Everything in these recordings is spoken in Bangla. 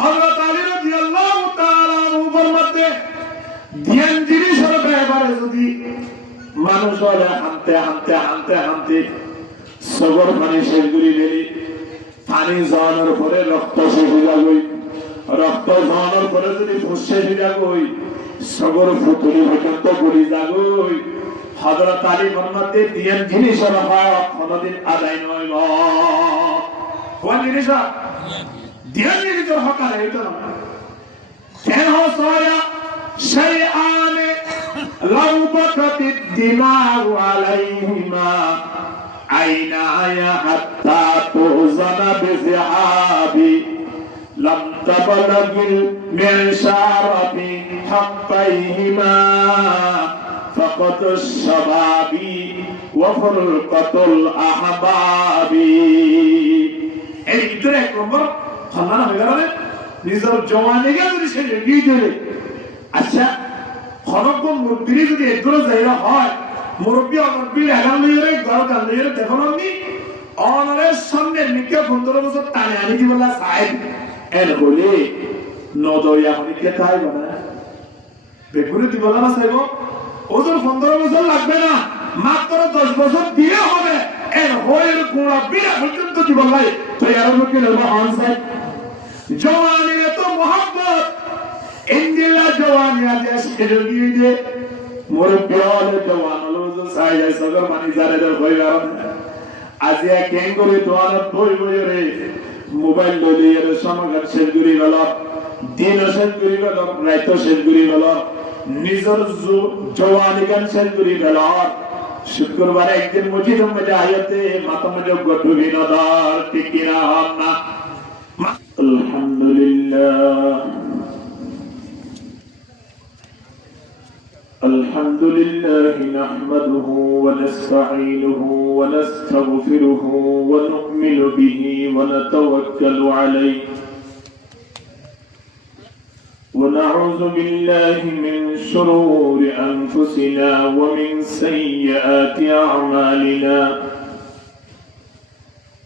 হযরত আলী রাদিয়াল্লাহু তাআলা উপর মধ্যে ধ্যান জিনিসের ব্যাপারে যদি মানুষ হলে হানতে সবর পানি শেষ করি গেলি পানি যাওয়ানোর পরে রক্ত শেষ হয়ে যাবই রক্ত যাওয়ানোর পরে যদি ফুস শেষ হয়ে যাবই সবর ফুতুরি পর্যন্ত করি যাবই হযরত আলী মধ্যে ধ্যান জিনিসের হক কোনদিন আদায় নয় কোন জিনিস ধ্যান জিনিসের হক আদায় হতো না কেন সারা شيئان لو بكت الدماء عليهما عيناي حتى تؤذن بذهابي لم تبلغ المعشار في حقيهما فقد الشباب وفرقة الأحباب এই ভিতরে এক নম্বর খানা হয়ে গেল নিজের জওয়ানিকে যদি সে এগিয়ে দিলে আচ্ছা খনক মুরব্বী যদি এগুলো জায়গা হয় মুরব্বী অমুরব্বী এগান লইরে ঘর গান লইরে দেখুন আপনি অনারের সামনে নিকে 15 বছর টানে আনি দিবলা সাহেব এর বলে নদয়া হনিকে তাই বলে বেগুনি দিবলা না সাহেব ওদের 15 বছর লাগবে না মাত্র 10 বছর দিয়ে হবে এর হয়ের গোড়া বিনা পর্যন্ত দিবলাই তো এর মুখে নেব আনসার জওয়ানির তো মোহাম্মত ইন্দিলা জওয়ানি আজ এসেগিয়ে দে মোর প্রিয় জওয়ান লোজ সাইয়া সগর মানি জারে দর হইবা আজিয়া কেন করে তোয়ার বই বই রে মোবাইল লইলে এর সমাগত শেষ করি গেল দিন শেষ করি গেল রাত শেষ করি গেল নিজর জওয়ানি গান শেষ করি গেল শুক্রবার একদিন মসজিদের মধ্যে আয়াতে মাথা মধ্যে গঠুবি নদার টিকিরা হন না আলহামদুলিল্লাহ الحمد لله نحمده ونستعينه ونستغفره ونؤمن به ونتوكل عليه ونعوذ بالله من شرور أنفسنا ومن سيئات أعمالنا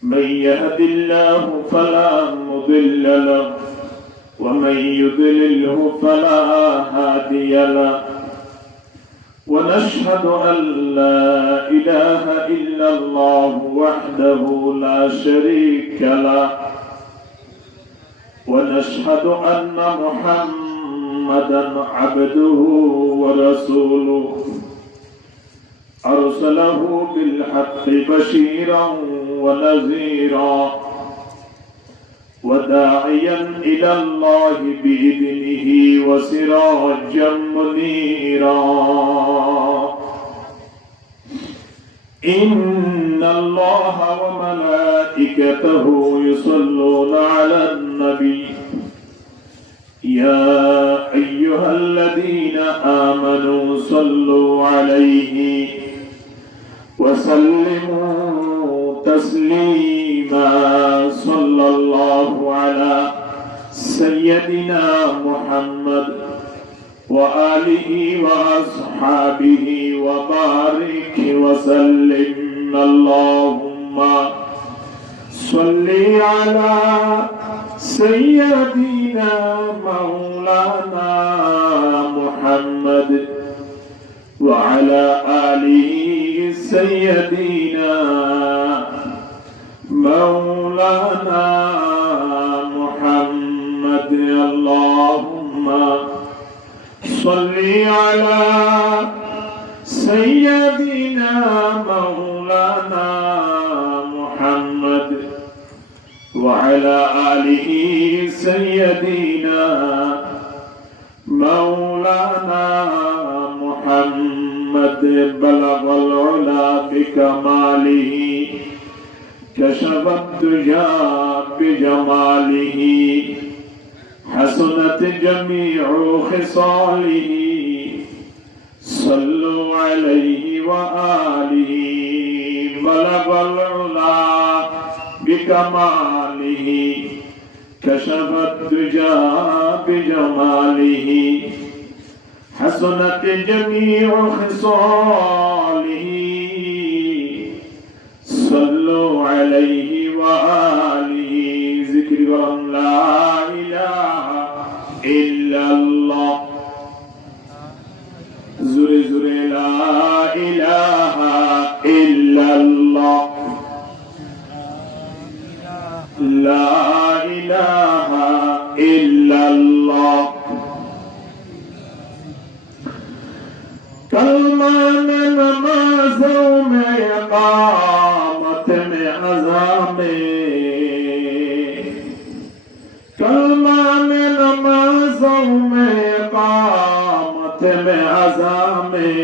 من يهد الله فلا مضل له ومن يضلله فلا هادي له ونشهد أن لا إله إلا الله وحده لا شريك له ونشهد أن محمدا عبده ورسوله أرسله بالحق بشيرا ونذيرا وداعيا إلى الله بإذنه وسراجا منيرا إن الله وملائكته يصلون على النبي يا أيها الذين آمنوا صلوا عليه وسلموا تسليما صلى الله على سيدنا محمد وآله وأصحابه وبارك وسلم اللهم صل على سيدنا مولانا محمد وعلى آله سيدنا مولانا محمد اللهم صل على سيدنا مولانا محمد وعلى آله سيدنا مولانا محمد بلغ العلا بكماله كشف الدجى بجماله حسنت جميع خصاله صلوا عليه وآله بلغ العلا بكماله كشف الدجى بجماله حسنت جميع خصاله صلوا عليه وآله ذكر لا إله ইল্লাল্লাহ। कलमा में नमाजों में इकामत में अज़ान में, कलमा में नमाजों में इकामत में अज़ान में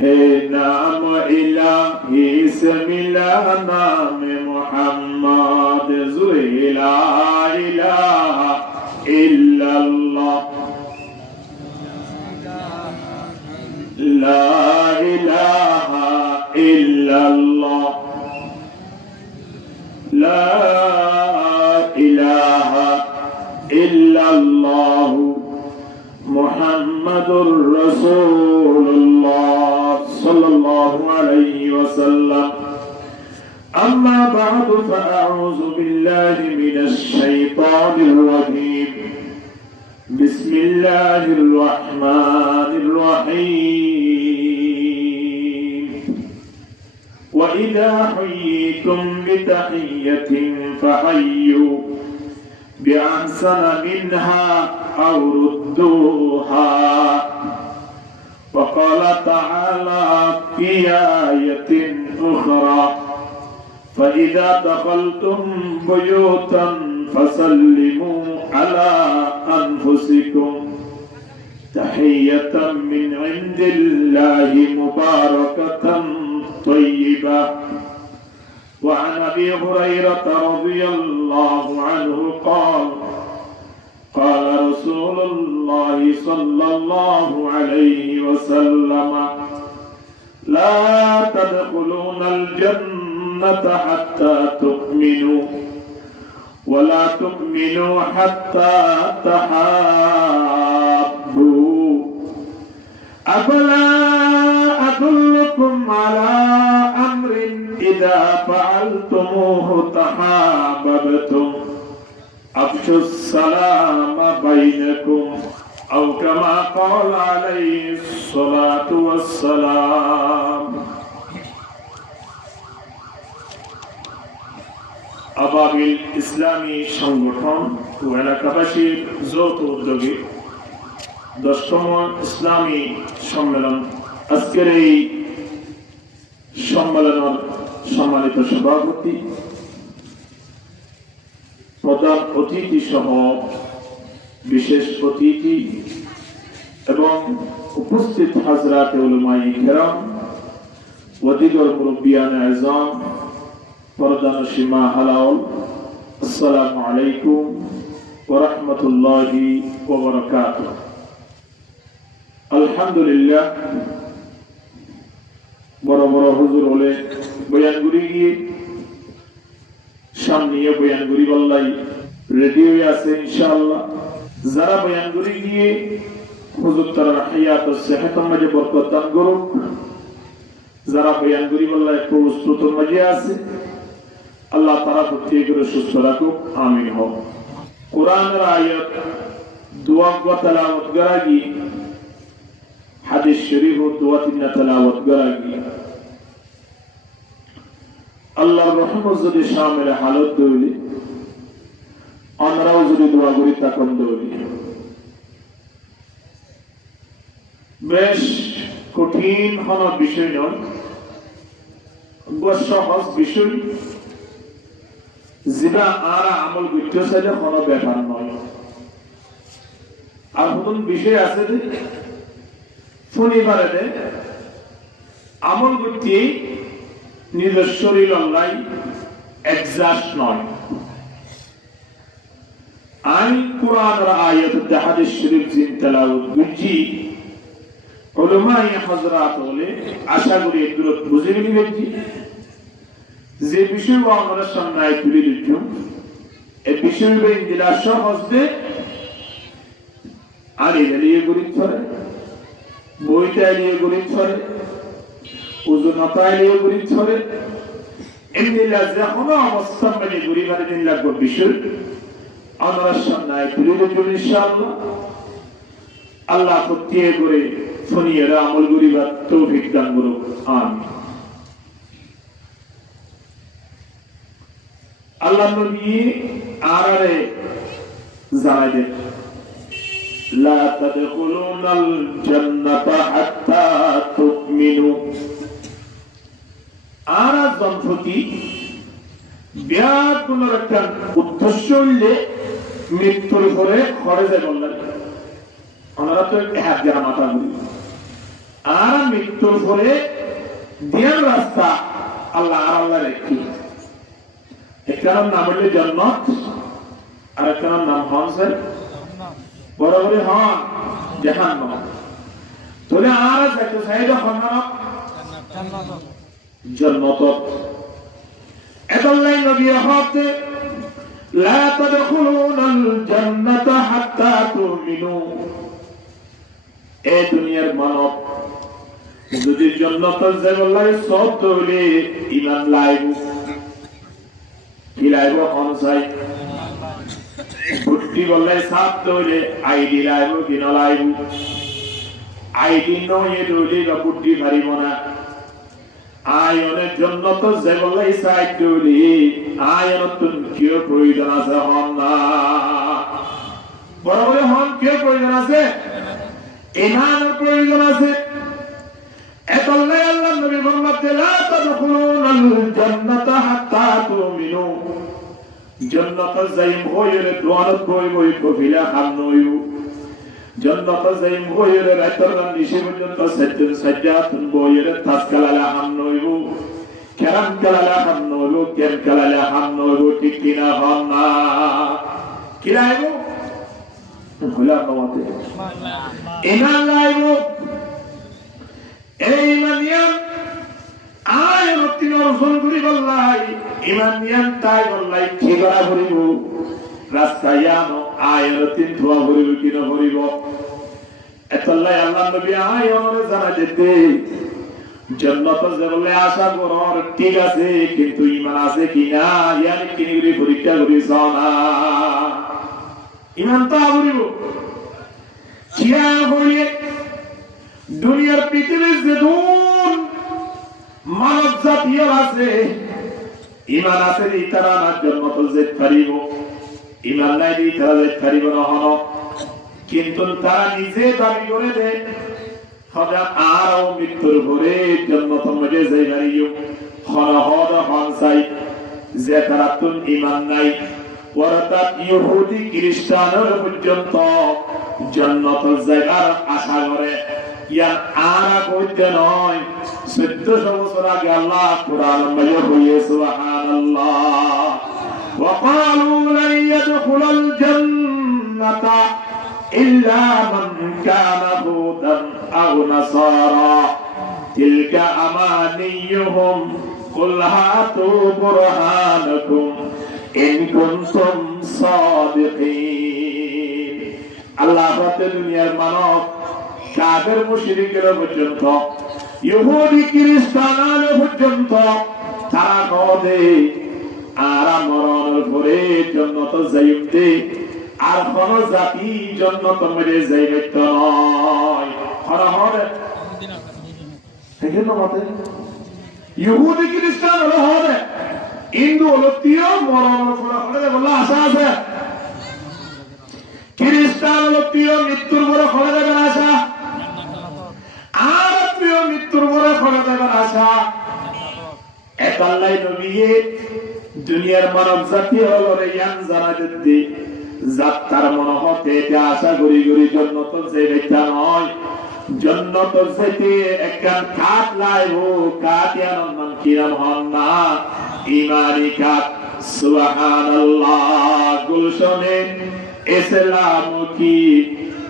है नाम इलाही से मिला नाम मोहम्मद ला इलाहा इल्लल्लाह ला इलाहा इल्लल्लाह ला इलाहा इल्लल्लाह मुहम्मदुर रसूलुल्लाह सल्लल्लाहु अलैहि वसल्लम। अम्मा बअदु फअऊज़ु बिल्लाहि मिनश शैतानिर रजीम। बिस्मिल्लाहिर रहमानिर रहीम। वइज़ा हुय्यितुम बितहिय्यतिन फहय्यू बिअहसन मिन्हा औ रुद्दूहा। वक़ाल तआला फी आयतिन उख़रा फइज़ा दख़लतुम बुयूतन फसल्लिमू अला अनफुसिकुम तहिय्यतम मिन इंदिल्लाहि मुबारकतन तय्यिबा। वअन अबी हुरैरह रज़ियल्लाहु अन्हु क़ाल क़ाल रसूलुल्लाहि सल्लल्लाहु अलैहि वसल्लम ला तदख़ुलूनल जन्नत हत्ता तु'मिनू वला तु'मिनू हत्ता तहाब्बू। अफला अदुल्लुकुम अला अम्रिन इज़ा फ़अलतुमूहु तहाब्बतुम अफ़शुस सलाम बैनकुम औ कमा क़ाल अलैहिस्सलातु वस्सलाम। আবাবিল ইসলামী সংগঠন ও এলাকাবাসীর যৌথ উদ্যোগে 10তম ইসলামী সম্মেলন, আজকের এই সম্মেলনের সম্মানিত সভাপতি, প্রধান অতিথি সহ বিশেষ অতিথি এবং উপস্থিত হাজরাত উলামায়ে কেরাম ও দিগর মুরব্বিয়ানে আযম, পর্দানশী মা হালাল, আসসালামু আলাইকুম ওয়া রাহমাতুল্লাহি ওয়া বারাকাতুহু। আলহামদুলিল্লাহ, বড় বড় হুজুর হলে বয়ানগুলি গিয়ে সামনে বয়ানগুলি বললাই রেডি হয়ে আছে ইনশাআল্লাহ। যারা বয়ানগুলি গিয়ে হুজুর তার হায়াত ও সেহতের মাঝে বরকত দান করুক, যারা বয়ানগুলি বললাই প্রস্তুতের মাঝে আছে আল্লাহ তারা প্রত্যেকের সুস্থ রাখুক, আমিন হোক। কোরআনের আয়াত দোয়া তেলাওয়াত করাগি, হাদিস শরীফ ও দোয়া তিনা তেলাওয়াত করাগি আল্লাহর রহমত যদি শামিল হালত দৌলি, আমরাও যদি দোয়া করি তখন দৌলি। বেশ কঠিন কোনো বিষয় নয়, সহজ বিষয়, যেটা আর আমল করতে চাইলে কোনো ব্যাপার নয়। আর নতুন বিষয় আছে যে শনিবারে আমল করতে নিজের শরীর অনলাইন এক্সাস্ট নয়। আমি কোরআনের আয়াত হাদিস শরীফ জিন তেলাওয়াত বুঝি উলামায়ে হযরত বলে আশা করি এগুলো বুঝে নিয়েছি। যে বিষয় আমরা সামনে তুলে দিচ্ছি এই বিষয়গুলো দিলা সহজে আর এলিয়ে গরিব ধরে, বইটা এলিয়ে গরিব ধরে, ওজনতা এলিয়ে গরিব ধরে, এমনি যে কোনো অবস্থা মানে গরিবের দিন লাগবে বিষয় আমরা সামনে তুলে দিচ্ছি ইনশাআল্লাহ। আল্লাহ প্রত্যেক করে শুনিয়ে আমল গরিবার তৌফিক দান করুক, আমিন। আল্লাহ নবী আরারে জানাই দেন লা তাদখুলুনাল জান্নাতা হাত্তা তুমিনু। আর দম্পতি বিরাট কোন একটা উদ্দেশ্য হইলে মৃত্যুর পরে খরচে বললেন ওনারা তো এক যারা মাথা ঘুরি আর মৃত্যুর পরে দিয়ার রাস্তা আল্লাহ আর আল্লাহ রেখি একটার নাম হইলে জান্নাত আর একটার নাম হনসে বরাবরই হন জাহান্নাম। তাহলে আর যাইতে চাইলে হন্নাম জান্নাত। এটাই নবী হতে লা তাদখুলুনাল জান্নাতা হাত্তা তুমিনু। এই দুনিয়ার মানব যদি জান্নাতে যাবে লাগে সব তৈলে ঈমান লাইব কি লাইব হনসাই বুদ্ধি বললে সাত তৈলে আইডি লাইব কি না লাইব আইডি নয় তৈলে বা বুদ্ধি পারিব না। আয়নের জন্য তো যে বলে সাইডুলি আয়ন তুন কি প্রয়োজন আছে হন না বড় বড় হন কি প্রয়োজন আছে ঈমানের প্রয়োজন আছে। এতলাই আল্লাহ নবী ফরমাতে লা তাদখুলুনাল জান্নাতা হাত্তা তুমিনু। জান্নাতে যাইম হইরে দোয়ানত বই বই কফিলা খান নয়ু জান্নাতে যাইম হইরে রাতের নিশি পর্যন্ত সাজ্জাদ সাজ্জাতুন বইরে তাসকালা হাম নয়ু কেরাম কালালা হাম নয়ু কেন কালালা হাম নয়ু ঠিক কিনা হন না কি লাইবো হলা নওয়াতে ঈমান লাইবো। এই ঈমানিয়ান আয়ন তিন রসুল করি বললাই ঈমানিয়ান তাই বললাই কি করা করিব রাস্তায় আনো আয়ন তিন ধোয়া করিব কি না করিব। এতলাই আল্লাহ নবী আয়ন জানা যেতে জান্নাতে যাবলে আশা করর ঠিক আছে কিন্তু ঈমান আছে কিনা ইয়ানি কিনি পরীক্ষা করিস না ঈমান তো করিব কিয়া করিয়ে দুনিয়ার পৃথিবীর যে দুন মানব জাতি আছে ঈমান আছে নি তারা না জান্নাতে যেতে পারিব ঈমান নাই নি তারা যেতে পারিব না হন কিন্তু তারা নিজে দাবি করে দেয় হবে আর মৃত্যুর পরে জান্নাতে মধ্যে যাই পারিও হন হদ হন চাই যে তারা তুন ঈমান নাই অর্থাৎ ইহুদি খ্রিস্টানের পর্যন্ত জান্নাতের জায়গার আশা করে ইয়ার আর কইতে নয় 1400 বছর আগে আল্লাহ কুরআন বলে হইয়ে সুবহানাল্লাহ ওয়াকালু লা ইয়াদখুলাল জান্নাতা ইল্লা মান কানা হুদান আও নাসারা তিলকা আমানিয়ুহুম কুল হাতু বুরহানাকুম ইন কুনতুম সাদিকিন। আল্লাহ রাতে দুনিয়ার মানব কাফের মুশরিকের পর্যন্ত ইহুদি খ্রিস্টানের পর্যন্ত তারা কদে আর মরণের পরে জান্নাতে যাইতে আর কোন জাতি জান্নাতের মধ্যে যাইবে নয় হরহর দেখেন মতে ইহুদি খ্রিস্টান হলো হবে হিন্দু হলো তিও মরণের পরে বলে আশা আছে খ্রিস্টান হলো তিও মৃত্যুর পরে খড়ে দেবেন আশা আর প্রিয় মৃত্যুর পরে খড়ে দেবেন আশা। একাল্লাই নবী দুনিয়ার মানব জাতি হলো রে ইয়ান জানা দিতে যাত্রার মনে হতে এটা আশা করি করি জান্নাত যে ব্যক্তি নয় জান্নাত যেতে একটা কাঠ লাইবো কাঠ ইয়ার নাম কি নাম হন না ঈমানি কাঠ সুবহানাল্লাহ। গুলশনে ইসলাম কি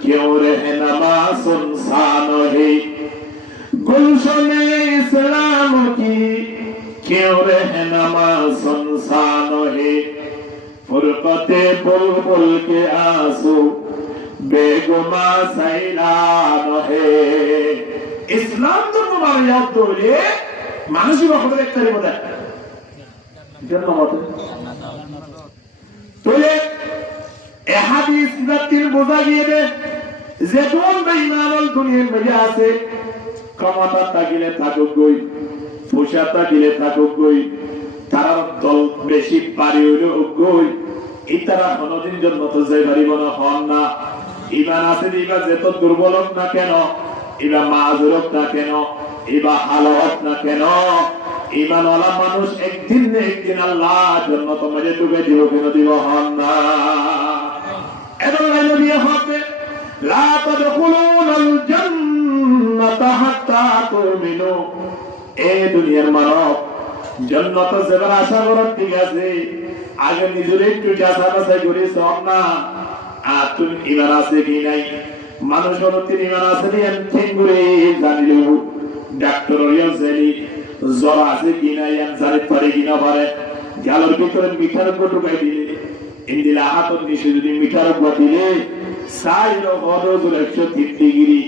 क्यों रहनमा सुनसान है गुलशने इस्लाम की क्यों रहनमा सुनसान है फुरकते बुलबुल के आंसू बेगुमा सैलान है। इस्लाम तो तुम्हारे याद तो ले मानसिक वक्त एक तरीके बता जन्म होते तो ये হাদিস নাতির বোঝা গিয়ে দে যে কোন বেঈমানুল দুনিয়ার মধ্যে আছে ক্ষমতা থাকিলে থাকুক গই পোশাক থাকিলে থাকুক গই তার দল বেশি পারি হইলো গই ইতারা কোনদিন জান্নাতে যাই পারিব না হন না ইমান আছে দিবা যত দুর্বল হোক না কেন ইবা মাযুর হোক না কেন ইবা হালাল হোক না কেন ঈমানওয়ালা মানুষ একদিন না একদিন আল্লাহ জান্নাতে মধ্যে ঢুকে দিব কেন দিব হন না এমন নবী হবে লা তাদখুলুনাল জান্নাতা হাত্তা তুমিনু এই দুনিয়ার মানব জান্নাতে যাবার আশা করা ঠিক আছে আগে নিজের একটু যাচাই করে সব না আর তুমি ঈমান আছে কি নাই মানুষ হতে ঈমান আছে নি ঠিক করে জানিল ডাক্তার ইয়াজলি জ্বর আছে কি নাই জানি পারে কি না পারে গালের ভিতরে মিঠার গটু গাই দিলে ইন্দিলা হাতত নিচে যদি মিঠার গটু দিলে সাইর হরজুল 103 ডিগ্রি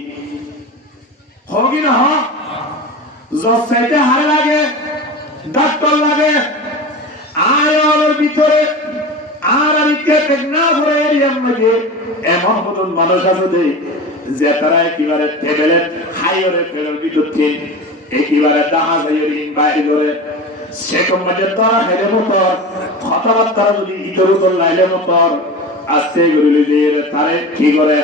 হোগি না হ জ্বর সাইতে হারে লাগে ডাক্তার লাগে আয়র ভিতরে আর আরিকে না ভরে এরিয়ার মধ্যে এমন কোন মানুষ আছে যে তারা একেবারে ট্যাবলেট হাইরে ফেরার ভিতর থেকে একেবারে দাহা যাইরিন বাইরে করে সেরকম মধ্যে তারা হেলে মতো হঠাৎ তারা যদি ইতর উতর লাইলে মতো আস্তে গরিলে যে তারে কি করে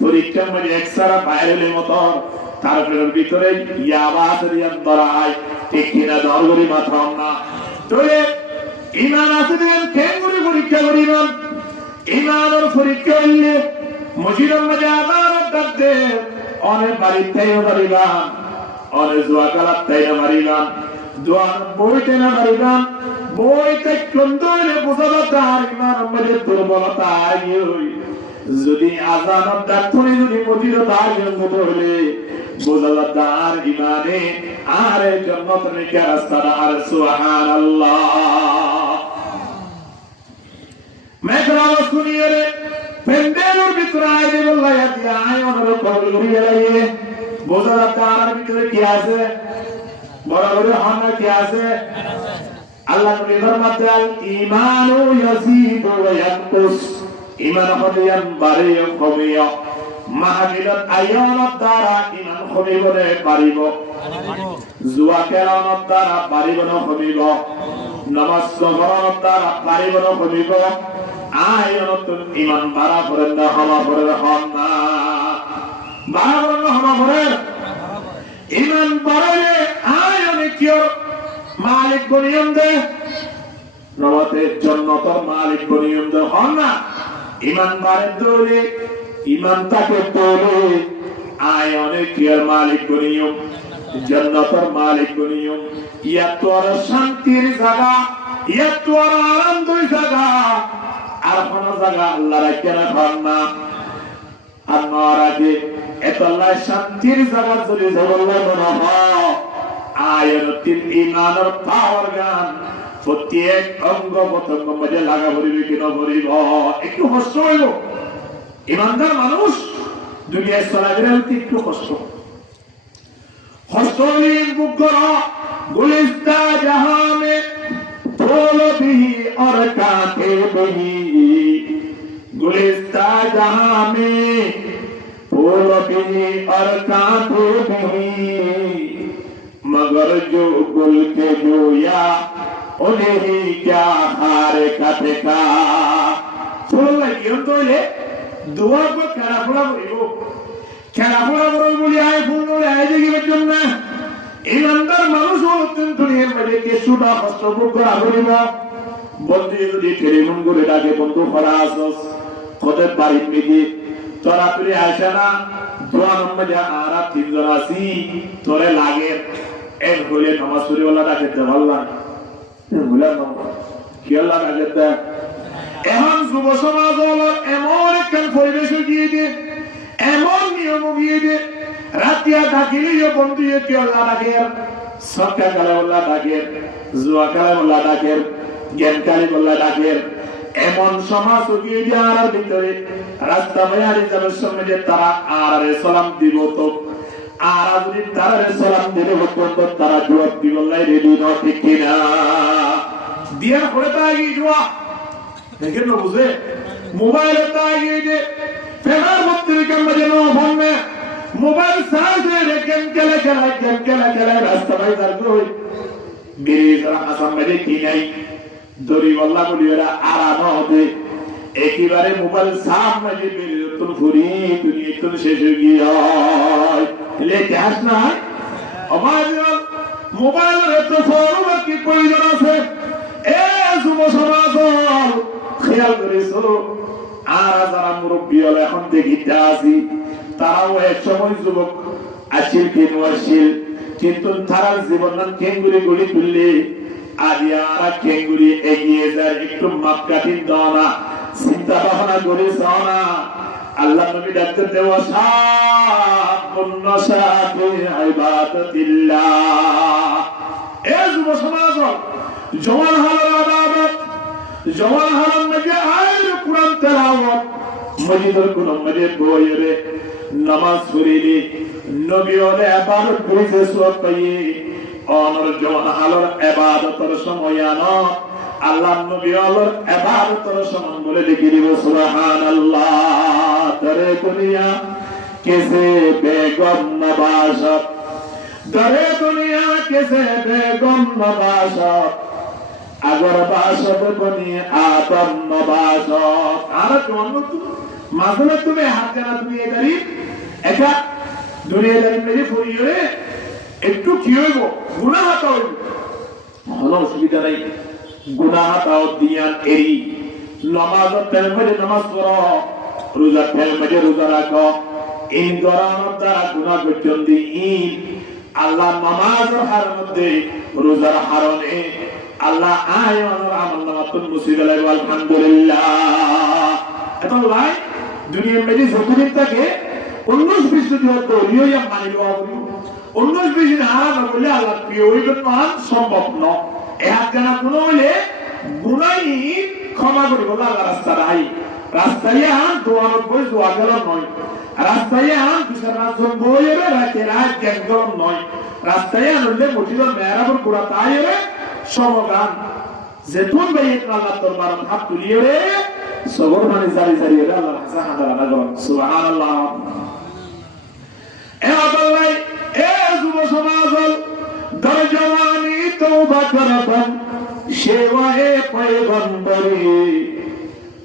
পরীক্ষার মধ্যে এক্সরা বাইরে মতো তার ফেরার ভিতরে ইয়াবাস রিয়ান দরাই ঠিক কিনা দরগরি মাথা না তো ঈমান আছে দেন কেন করে পরীক্ষা করিবেন ঈমানের পরীক্ষা হইলে মসজিদের মধ্যে আবার ডাকতে অনেক বাড়িতেও পারিবান অনেক জুয়া কালাতেও পারিবান দোয়া বইতে না পারিবান বইতে কন্দরে বোঝাবা তার ঈমানের মধ্যে দুর্বলতা আইই যদি আযানের ডাক্তারে যদি মসজিদে তার জন্য হলে বোঝাবা তার ঈমানে আর জান্নাত নিকে রাস্তা আর সুবহানাল্লাহ মেঘরাও শুনিয়ে রে পেন্ডেলের ভিতরে আইলে বললা দিয়া আয়নের কবল করিয়ে লাইয়ে বোঝাবা তার ভিতরে কি আছে বড় বড় হানা কি আছে আল্লাহ নবী ফরমাতে আল ঈমানু ইয়াজিদু ওয়া ইয়ানকুস ঈমান হদিয়ান বাড়িও কমিও মাহাবিলত আয়নত দ্বারা ঈমান কমিবলে পারিব জুয়া খেলানোর দ্বারা পারিব না কমিব নামাজ পড়ানোর দ্বারা পারিব না কমিব আয়নত ঈমান বাড়া করে না হওয়া করে হন না বাড়া করে না হওয়া করে ঈমান বাড়ালে আয়নে কিও মালিক বনিয়ম দে নবতের জান্নাতের মালিক বনিয়ম দে হন না ঈমান বাড়ে দৌলে ঈমান তাকে দৌলে আয়নে কিও মালিক বনিয়ম জান্নাতের মালিক বনিয়ম ইয়া তোর শান্তির জায়গা ইয়া তোর আনন্দের জায়গা আর কোন জায়গা আল্লাহ রাখে না হন না আর নরাকে এত আল্লাহ শান্তির জায়গা যদি জগল্লাহ মনে হয় আয়াতিল ঈমানের পাওয়ার গান প্রত্যেক অঙ্গ প্রত্যঙ্গ মধ্যে লাগা ভরিবে কি না ভরিব একটু কষ্ট হইব ঈমানদার মানুষ দুনিয়ায় চলাফেরা একটু কষ্ট হস্তহীন বুকর গুলিস্তা জাহাঁ মে फूल भी और कांटे भी गुलिस्ता जहां में फूल भी और कांटे भी मगर जो गुल के जोया उन्हें ही क्या हार का ठेका फूल लगी तो ले दुआ को कराफड़ा बरो बोली आए फूल आए देगी बच्चों ना ঈমানদার মানুষ হতেন দুনিয়ার মধ্যে কিছুটা কষ্ট ভোগ করা করিব বন্ধু যদি টেলিফোন করে ডাকে বন্ধু করা আসস কদের বাড়ির মেয়ে তোরা তুই আসে না দোয়া নম্বর যা আর তিনজন আসি তোরে লাগে এক হইলে নামাজ পড়িওয়ালা ডাকে দে ভাল্লা ভুলা নম্বর কি আল্লাহ ডাকে দে এখন যুব সমাজ হলো এমন একটা পরিবেশ গিয়ে দে এমন নিয়ম গিয়ে দে রাতিয়া ডাকিলেও বন্ধু কি আল্লাহ ডাকের সক্কা কালে আল্লাহ ডাকের জুয়া কালে আল্লাহ ডাকের জ্ঞান কালে আল্লাহ ডাকের এমন সমাজ গিয়ে যাওয়ার ভিতরে রাস্তা মেয়ারি যাবার সময় যে তারা আর সালাম দিব তো আর যদি তারা সালাম দিলে বন্ধু তারা জবাব দিব আল্লাহ রেডি না ঠিক কিনা দিয়ার পরে তা আগিয়ে যাওয়া দেখেন না বুঝে মোবাইলে তা আগিয়ে যে ফেরার মধ্যে মধ্যে নো ফোন মে मोबाइल साथ में गेम खेला रास्ता भाई दर्द हुई मेरी जरा असम में की नहीं দড়িওয়ালা বলি ওরা আরানো হবে একেবারে মোবাইল সামনে যে বেরিয়ে ফুরি দুনিয়া তো শেষ হয়ে গিয়ে লেখে আস না আমার মোবাইলের তো ফরম কি প্রয়োজন আছে এ যুব সমাজ খেয়াল করেছো আর যারা মুরব্বী হল এখন দেখিতে আসি তারাও এক সময় যুবক আসিল কেনুয়াশীল কিন্তু তারা জীবন কেঙ্গুরি গড়ি তুললে আদিয়ারা কেঙ্গুরি এগিয়ে যায় একটু মাপকাঠি দাও না চিন্তা ভাবনা করে যাও না আল্লাহ নবী ডাকতে দেওয়া সাবুন্ন সাথে ইবাদাতিল্লাহ এ যুব সমাজ জওয়ান হালাল ইবাদত জওয়ান হালাল নাকি আয়ের কুরআন তেলাওয়াত মসজিদের কোন মসজিদ বইরে নামাজ পড়িলে নবী ওরে ইবাদত করেছে সওয়াব পাইয়ে অনর জওয়ান হালাল ইবাদতের সময় আনো আল্লাহ নবী ওর ইবাদতের সময় বলে লিখে দিব সুবহানাল্লাহ দরে দুনিয়া कैसे बेगम नवाजत दरे दुनिया कैसे बेगम नवाजत अगर बासत बनी आदम नवाजत आरा तुम्हारे माज़ूम तुम्हें हाथ जाना तुम्हें ये करी ऐसा दुनिया जाने मेरी फुरी है एक तो क्यों वो गुनाह हटाओ हलो सुविधा नहीं गुनाह हटाओ दिया एरी नमाज़ तेरे मजे नमाज़ करो रोज़ा तेरे मजे रोज़ा रखो इन दौरान तारा गुनाह करते इन अल्लाह नमाज हर मध्य रोज़ा हरने अल्लाह आये और अमल नमातुन मुसीबत लगे अल्हम्दुलिल्लाह ऐसा लाए दुनिया में जिस हुक्म तक है 19-20 दिन तो लियो या मान लो आप 19-20 दिन आराम बोले अल्लाह पियोई तो मान संभव न ऐसा करना गुनाह ही क्षमा करी बोला अल्लाह रास्ता रही रास्ता ये हम दुआनों बोल दुआ करो नहीं রাস্তায় আন বিশারাজন বইরে রাতে রাত গেঙ্গম নয় রাস্তায় আনলে মুঠির মেরাবর পুরা তাইরে সমগান যেতুন বাইত আল্লাহ দরবার হাত তুলিয়ে রে সবর মানে জারি জারি রে আল্লাহ হাসান আল্লাহ গো সুবহানাল্লাহ এ আল্লাহ এ যুব সমাজ দরজওয়ানি তওবা করতম সেবায়ে পয়গম্বরি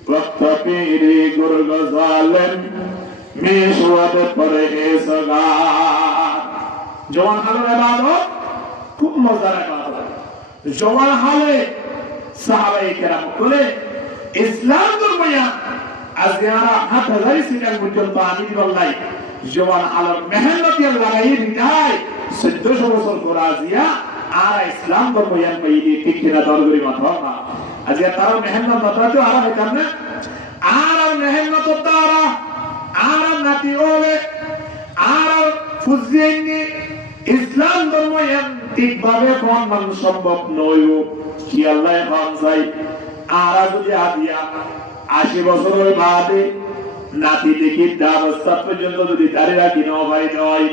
ওয়াক্ত পীরে গুরগজালেন মেশওয়াত পরহেজগার জওয়ান হালের ইবাদত খুব মজার ইবাদত জওয়ান হালে সাহাবায়ে কেরাম বলে ইসলাম ধর্ময়া আজিয়ারা 8000 সিটার পর্যন্ত আমি বললাই জওয়ান হালের মেহনতি লাগাই বিদায় 1400 বছর কোরাজিয়া আর ইসলাম ধর্ময়া পাইলি ঠিক কিনা দরগরি মাথা না আজিয়া তার মেহনত মাথাতে আর হইতাম না আর মেহনত তারা আর নাতি ওলে আর ফুজিয়েনি ইসলাম ধর্ময়ান ঠিকভাবে প্রমাণ সম্ভব নয় কি আল্লাহ খান চাই আর যদি আদিয়া 80 বছর হয়ে বাদে নাতি দেখি অবস্থা পর্যন্ত যদি দাঁড়ি রাখি না ভাই নয়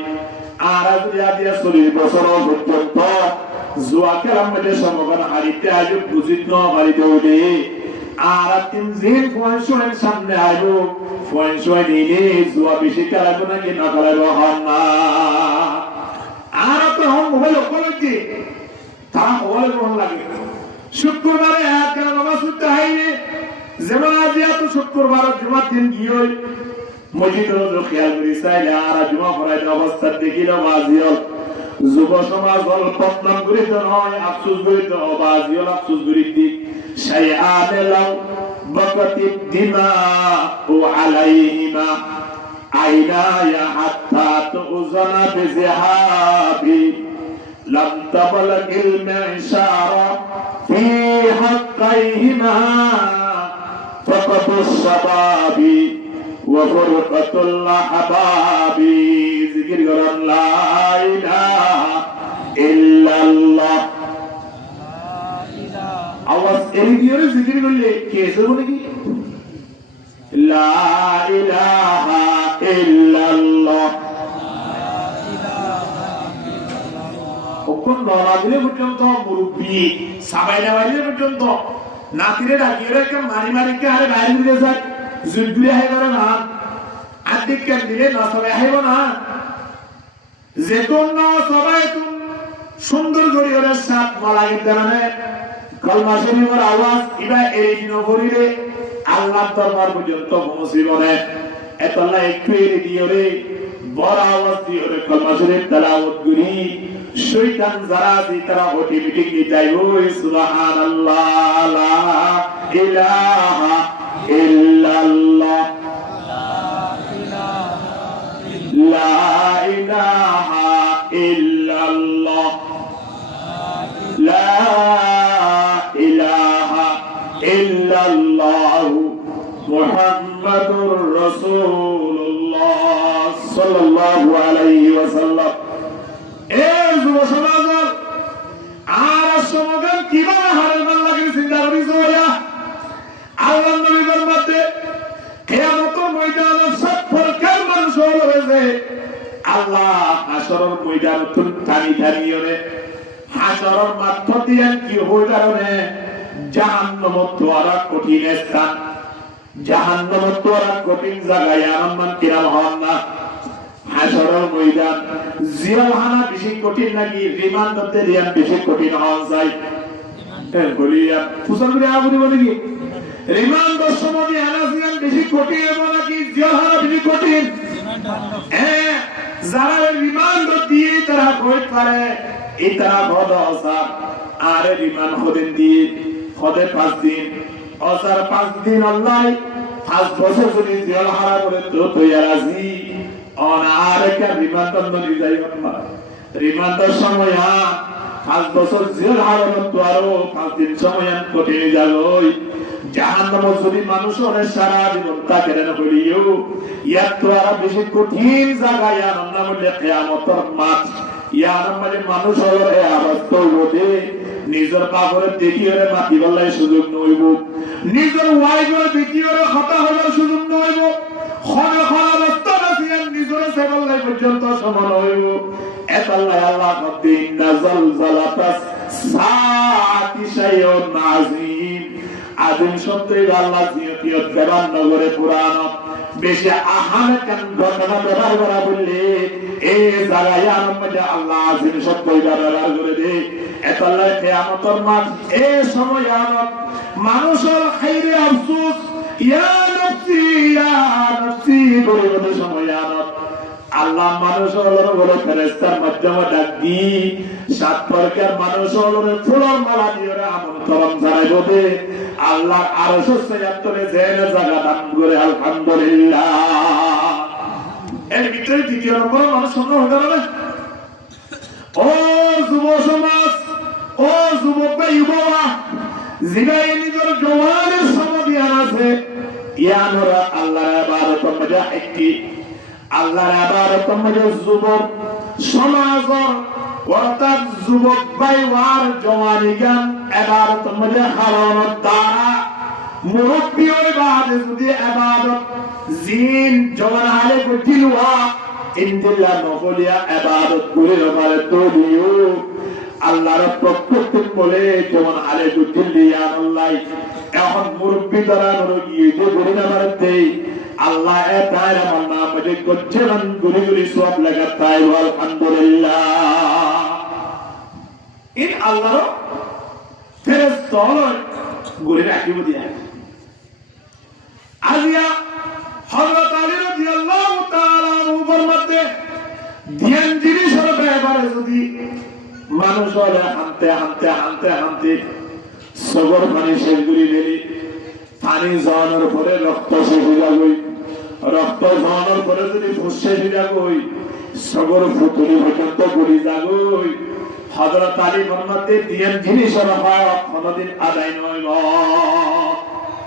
আর যদি আদিয়া 40 বছর পর্যন্ত জুয়া খেলার মধ্যে সমগান হারিতে আজ বুঝিত ন হারিতে ওঠে আর তিন দিন পয়সা সামনে আইবো পয়সা নিলে জুয়া বেশি খেলাবো নাকি না খেলাবো হন না আর তো হন মোবাইল উপলব্ধি তারা মোবাইল গ্রহণ লাগে শুক্রবারে এক নামাজ পড়তে হয়নি যেমন আজ এত শুক্রবার জুমার দিন গিয়ে মসজিদের খেয়াল করি চাইলে আর জুমা পড়াইতে অবস্থা দেখিল বাজিয়ল যুব সমাজ পত্তন করিত নয় আফসোস করিত বাজিয়ল আফসোস করিত شيئان لو بكت الدماء عليهما عيناي حتى تؤذن بذهابي لم تبلغ المعشار في حقيهما فقد الشباب وفرقة الأحباب ذكر لا إله إلا الله আওয়াজ এরিয়ে জিকির করলে কে যাবে নাকি লা ইলাহা ইল্লাল্লাহ কোন নরাদিলে পর্যন্ত মুরব্বি সাবাইলা বাইলে পর্যন্ত নাতিরে ডাকিয়ে রেখে মারি মারি কে আরে বাইরে দিয়ে যায় যুদ্ধে আইবার না আদিক কে দিলে না সবাই আইব না যেতন না সবাই সুন্দর করে ওর সাথ মালাই দাঁড়ানে কলমা শরীফের আওয়াজ ইবা এই দিন করিলে আল্লাহর দরবার পর্যন্ত পৌঁছিব না এতলা একটু এড়িয়ে দিও রে বড় আওয়াজ দিও রে কলমা শরীফ তেলাওয়াত করি শয়তান যারা আছে তারা অটোমেটিকলি যাইবো সুবহানাল্লাহ লা ইলাহা ইল্লাল্লাহ লা ইলাহা ইল্লাল্লাহ লা ইলাহা ইল্লাল্লাহ মুহাম্মাদুর রাসূলুল্লাহ সাল্লাল্লাহু আলাইহি ওয়াসাল্লাম এই যুব সমাজ আর সমাগম কিভাবে হারের লাগে চিন্তা করিস আল্লাহর নবীর মধ্যে কিয়ামতের ময়দানে সব প্রকার মানুষ হয়েছে আল্লাহ হাসরের ময়দানে তুল টানি টানিয়ে হাসরের মাঠ দিয়ে কি হয়ে কারণে জাহান্নামের দ্বার কঠিন স্থান জাহান্নামের দ্বার কঠিন জায়গায় আনন্দ কিরাম হন না হাসরের ময়দান জিয়ালহানা বেশি কঠিন নাকি রিমান্ডতে রিয়ান বেশি কঠিন হওয়া যায় বলিয়া ফুসল করে আবুনি বলে কি রিমান্ড সময় আনাসিয়ান বেশি কঠিন এবং নাকি জিয়ালহানা বেশি কঠিন যারা রিমান্ড দিয়ে তারা কই পারে এই তারা বড় অসার আর রিমান্ড হদিন দিয়ে হদে 5 দিন অসার 5 দিন আল্লাহ 5 বছর যদি জিয়ালহানা করে তো তৈয়ার আছি অনারেকা রিমান্ড নিজাই হতমা রিমান্ড সময় 5 বছর জেল হারানো তো আরো 5 দিন সময় কঠিন যাবে জাহান্নাম যদি মানুষের সারা জীবন তাকে না হইও ইয়া তো আর বেশি কঠিন জায়গায় আনন্দ মধ্যে কিয়ামতের মাঠ ইয়া মানে মানুষের এই অবস্থা হইবে নিজের পাগরে দেখিয়ে মাটি বলাই সুযোগ নইব নিজের ওয়াইগরে দেখিয়ে কথা হওয়ার সুযোগ নইব খনে খনে অবস্থা নাসিয়ান নিজের সেবলাই পর্যন্ত সমান হইব এতাল্লাহ আল্লাহ কদ্দিন নাজাল জালাতাস সাআতি শাইউন আযীম আদিম শব্দে আল্লাহ জিয়তিয়ত দেবান নগরে পুরাণ বেশি আহানে কেন ঘটনা ব্যবহার করা বললে এই জায়গায় আনন্দে আল্লাহ আযীম শব্দ ব্যবহার করে দে এতাল্লাহ কিয়ামতের মাঠ এই সময় আনন্দ মানুষের খাইরে আফসোস ইয়া নফসি বলে সময় আনন্দ আল্লাহ মানুষের বলে ফেরেশতার মাধ্যমে ডাক দি 7 প্রকার মানুষের ফুলের মালা দিয়ে আমন্ত্রণ জানাই বলে আল্লাহ আরশ 76 জেনে জায়গা দান করে আলহামদুলিল্লাহ এর ভিতরে দ্বিতীয় নম্বর মানুষ সঙ্গ হয়ে গেল না ও যুব সমাজ ও যুবক ভাই বাবা জিগাই নিজের জওয়ানের সমাধি আছে ইয়ানরা আল্লাহর ইবাদত মজা একটি আল্লাহর ইবাদত মজা যুবক সমাজ অর্থাৎ যুবক ভাই ওয়ার জওয়ানি জ্ঞান ইবাদত মজা হারানোর দ্বারা মুরব্বী ইবাদত যদি ইবাদত জিন জওয়ান হালে গঠিলওয়া ইনদিল্লাহ নফলিয়া ইবাদত করে রবারে তোলিও আল্লাহর পক্ষ থেকে বলে জওয়ান হালে গঠিলিয়া আল্লাহ এখন মুরব্বী দ্বারা গিয়ে যে বলি না মারতে আল্লাহ তাআলা আমার নাম যে গজ্জন গুলি গুলি সব লাগাতাই আলহামদুলিল্লাহ ইন আল্লাহর ফেরেশতা গুলি রাখিব দিয়া আজিয়া হযরত আলী রাদিয়াল্লাহু তাআলা উপর মধ্যে ধ্যান জিনিসের ব্যাপারে যদি মানুষ হলে হানতে সগর পানি শেষ করে দিলি পানি যাওয়ার পরে রক্ত শেষ হয়ে যাবে রক্ত যাওয়ার পরে যদি ফুসে যাবে সগর ফুটুলি পর্যন্ত গুলি যাবে হযরত আলী ফরমাতে দিয়েন জিনিসের হক কোনদিন আদায় নয়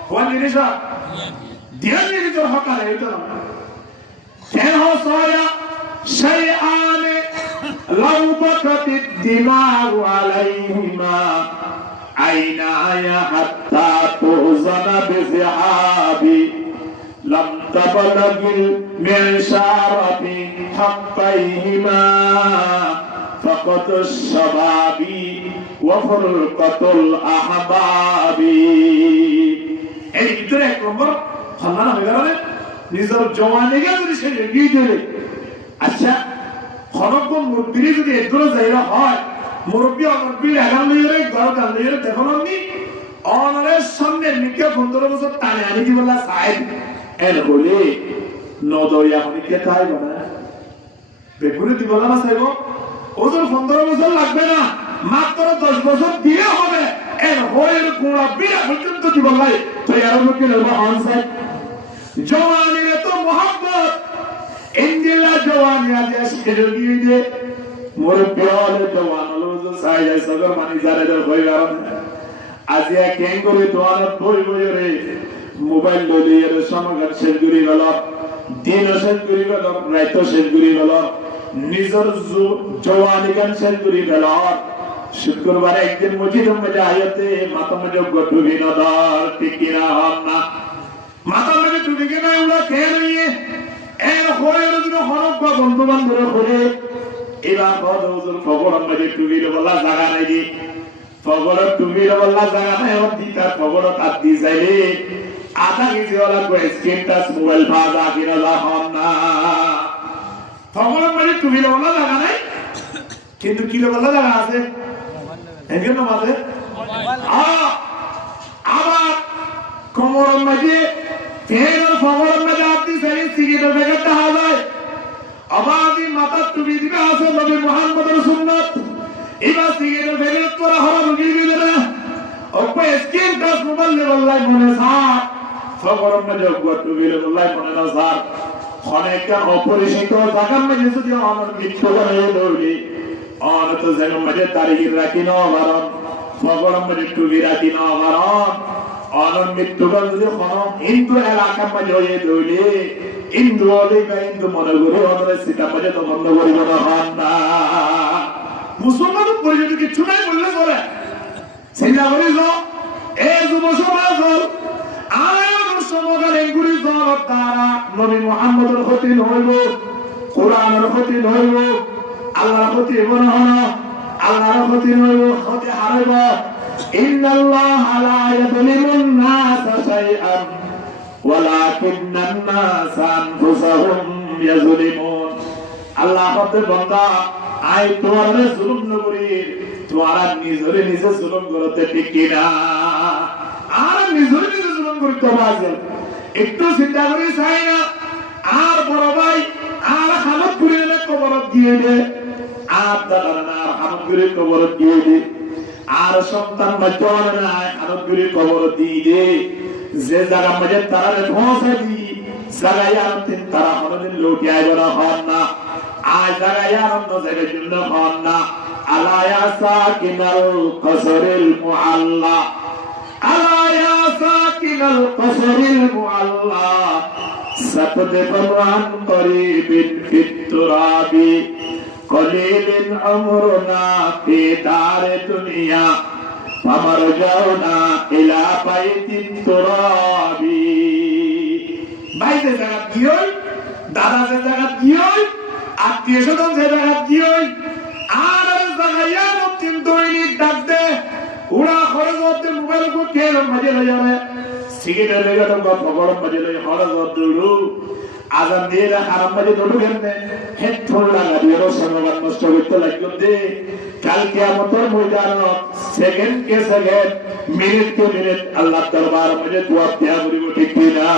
কোন জিনিস দিয়েন জিনিসের হক আদায় হইতো না কেন হসয়া শাইআন লাউ বাকাতিদ দিমাউ আলাইহিমা আইনায়া হাত্তা তুজানা বিযহাবি লাম তাবলাগিল মিনশারাতি হাক্কাইহিমা ফাকাতুশ শাবাবি ওয়া ফুরকাতুল আহবাবি এই ভিতরে এক নম্বর খানা হয়ে গেল নিজের জওয়ানিকে যদি সে এগিয়ে দিলে আচ্ছা খনক মুরব্বী যদি এগুলো জায়গা হয় মুরব্বী অমরবী এগান লইরে ঘর গান লইরে দেখুন আমি অনারের সামনে নিকে 15 বছর টানে আনি কি বলা সাহেব এর বলে নদয়া হইতে খাইব না বেগুনে দিব না সাহেব ওদের 15 বছর লাগবে না মাত্র 10 বছর দিয়ে হবে এর হয়ের গুণা বিয়া পর্যন্ত দিব ভাই তো এর মধ্যে নেব অনসাইড জওয়ানিরে তো মোহাম্মত ইন্দিলা জওয়ানি আজ সেজগি দে মোর প্রিয় জওয়ান হলো সাই যায় সগর মানি জারে দর হই গান আজিয়া কেন করে তোয়ার বই বই রে মোবাইল লইয়ে এর সমগাত সেজগুরি গেল দিন সেজগুরি গেল রাত সেজগুরি গেল নিজর জওয়ানি গান সেজগুরি গেল শুক্রবার একদিন মসজিদের মধ্যে আয়াতে মাথা মধ্যে গডুবি নদর টিকিরা হন না মাথা মধ্যে টুবি কেনা উলা খেয়ে নিয়ে এর হয়ের দিন হরক বা বন্ধু বান্ধব করে এবার বড় হুজুর খবর মধ্যে টুবির বলা জায়গা নাই দি খবর টুবির বলা জায়গা নাই ও দিতা খবর তার দি যাইলে আধা কেজি ওলা কো স্ক্রিন টাচ মোবাইল ভাজা কিনা যা হন না খবর মধ্যে টুবির বলা জায়গা নাই কিন্তু কি বলা জায়গা আছে এখানে না আছে আবার কোমর মধ্যে ফের খবর মধ্যে আপনি সেই সিগারেট প্যাকেটটা হাজায় আবাদি মাথা টুপি দিবে আছে নবী মুহাম্মদের সুন্নাত এবার সিগারেট প্যাকেট করা হলো রুগী দিবে না ওপে স্ক্রিন টাচ মোবাইল লেভেল মনে সার খবর মধ্যে টুপি লেভেল মনে না সার অনেকটা অপরিচিত জায়গার মধ্যে যদি আমার মৃত্যু হয়ে দৌড়ি और तो जन मजे तारीख राखी न हमारन खबर मजे टुबी राखी न हमारन और मृत्यु का जो खनो हिंदू इलाका में जो ये दोले हिंदू वाले का हिंदू मनोगुरु और सीता मजे तो मनोगुरु बना हाना मुसलमान तो कोई जो किच्छु नहीं बोलने बोले सीता बोले जो ए जो मुसलमान जो आयो मुसलमान का लेंगुरी जो तारा नबी मुहम्मद और खतीन होइबो कुरान और खतीन होइबो আল্লাহর প্রতি বনহনা আল্লাহর প্রতি হতে হারব ইন্নাল্লাহ লা ইয়াযলিমুন নাস শাইআন ওয়ালাকিন্নান নাস আনফুসাহুম ইয়াযলিমুন আল্লাহ হতে বান্দা আই তোরে জুলুম নকরি তোরা নিজরে নিজে জুলুম করতে ঠিক না আর নিজরে নিজে জুলুম করতে বাজে একটু চিন্তা করি চাই না আর বড় ভাই আর হালত পুরিলে কবর দিয়ে দে আর দাদা না হালত পুরি কবর দিয়ে দে আর সন্তান বাচ্চা না হালত পুরি কবর দিয়ে দে যে জায়গা মধ্যে তারা পৌঁছে দি জায়গায় আর তিন তারা হরদিন লোটি আইবরা হন না আজ জায়গায় আর অন্য জায়গায় জন্য হন না আলায়া সাকিনাল কসরিল মুআল্লা আলায়া সাকিনাল কসরিল মুআল্লা ستدفن عن قريب في التراب قليل عمرنا في دار دنيا فمرجعنا إلى بيت التراب বাইতে জায়গা দিওই দাদা যে জায়গা দিওই আত্মীয় স্বজন যে জায়গা দিওই আর জায়গা নতুন দৈনিক ডাক দে উড়া খরচ হতে মোবাইল কো কেন মজে লই যাবে সিগারেট লেগে তো খবর মজে লই খরচ দৌড়ু আজান দিয়ে হারাম মজে দৌড়ু কেমনে হেডফোন লাগা দিয়ে সঙ্গবাদ নষ্ট করতে লাগলো দে কাল কিয়ামতের ময়দান সেকেন্ড কে সেকেন্ড মিনিট কে মিনিট আল্লাহ দরবার মজে দোয়া দেয়া করিব ঠিক না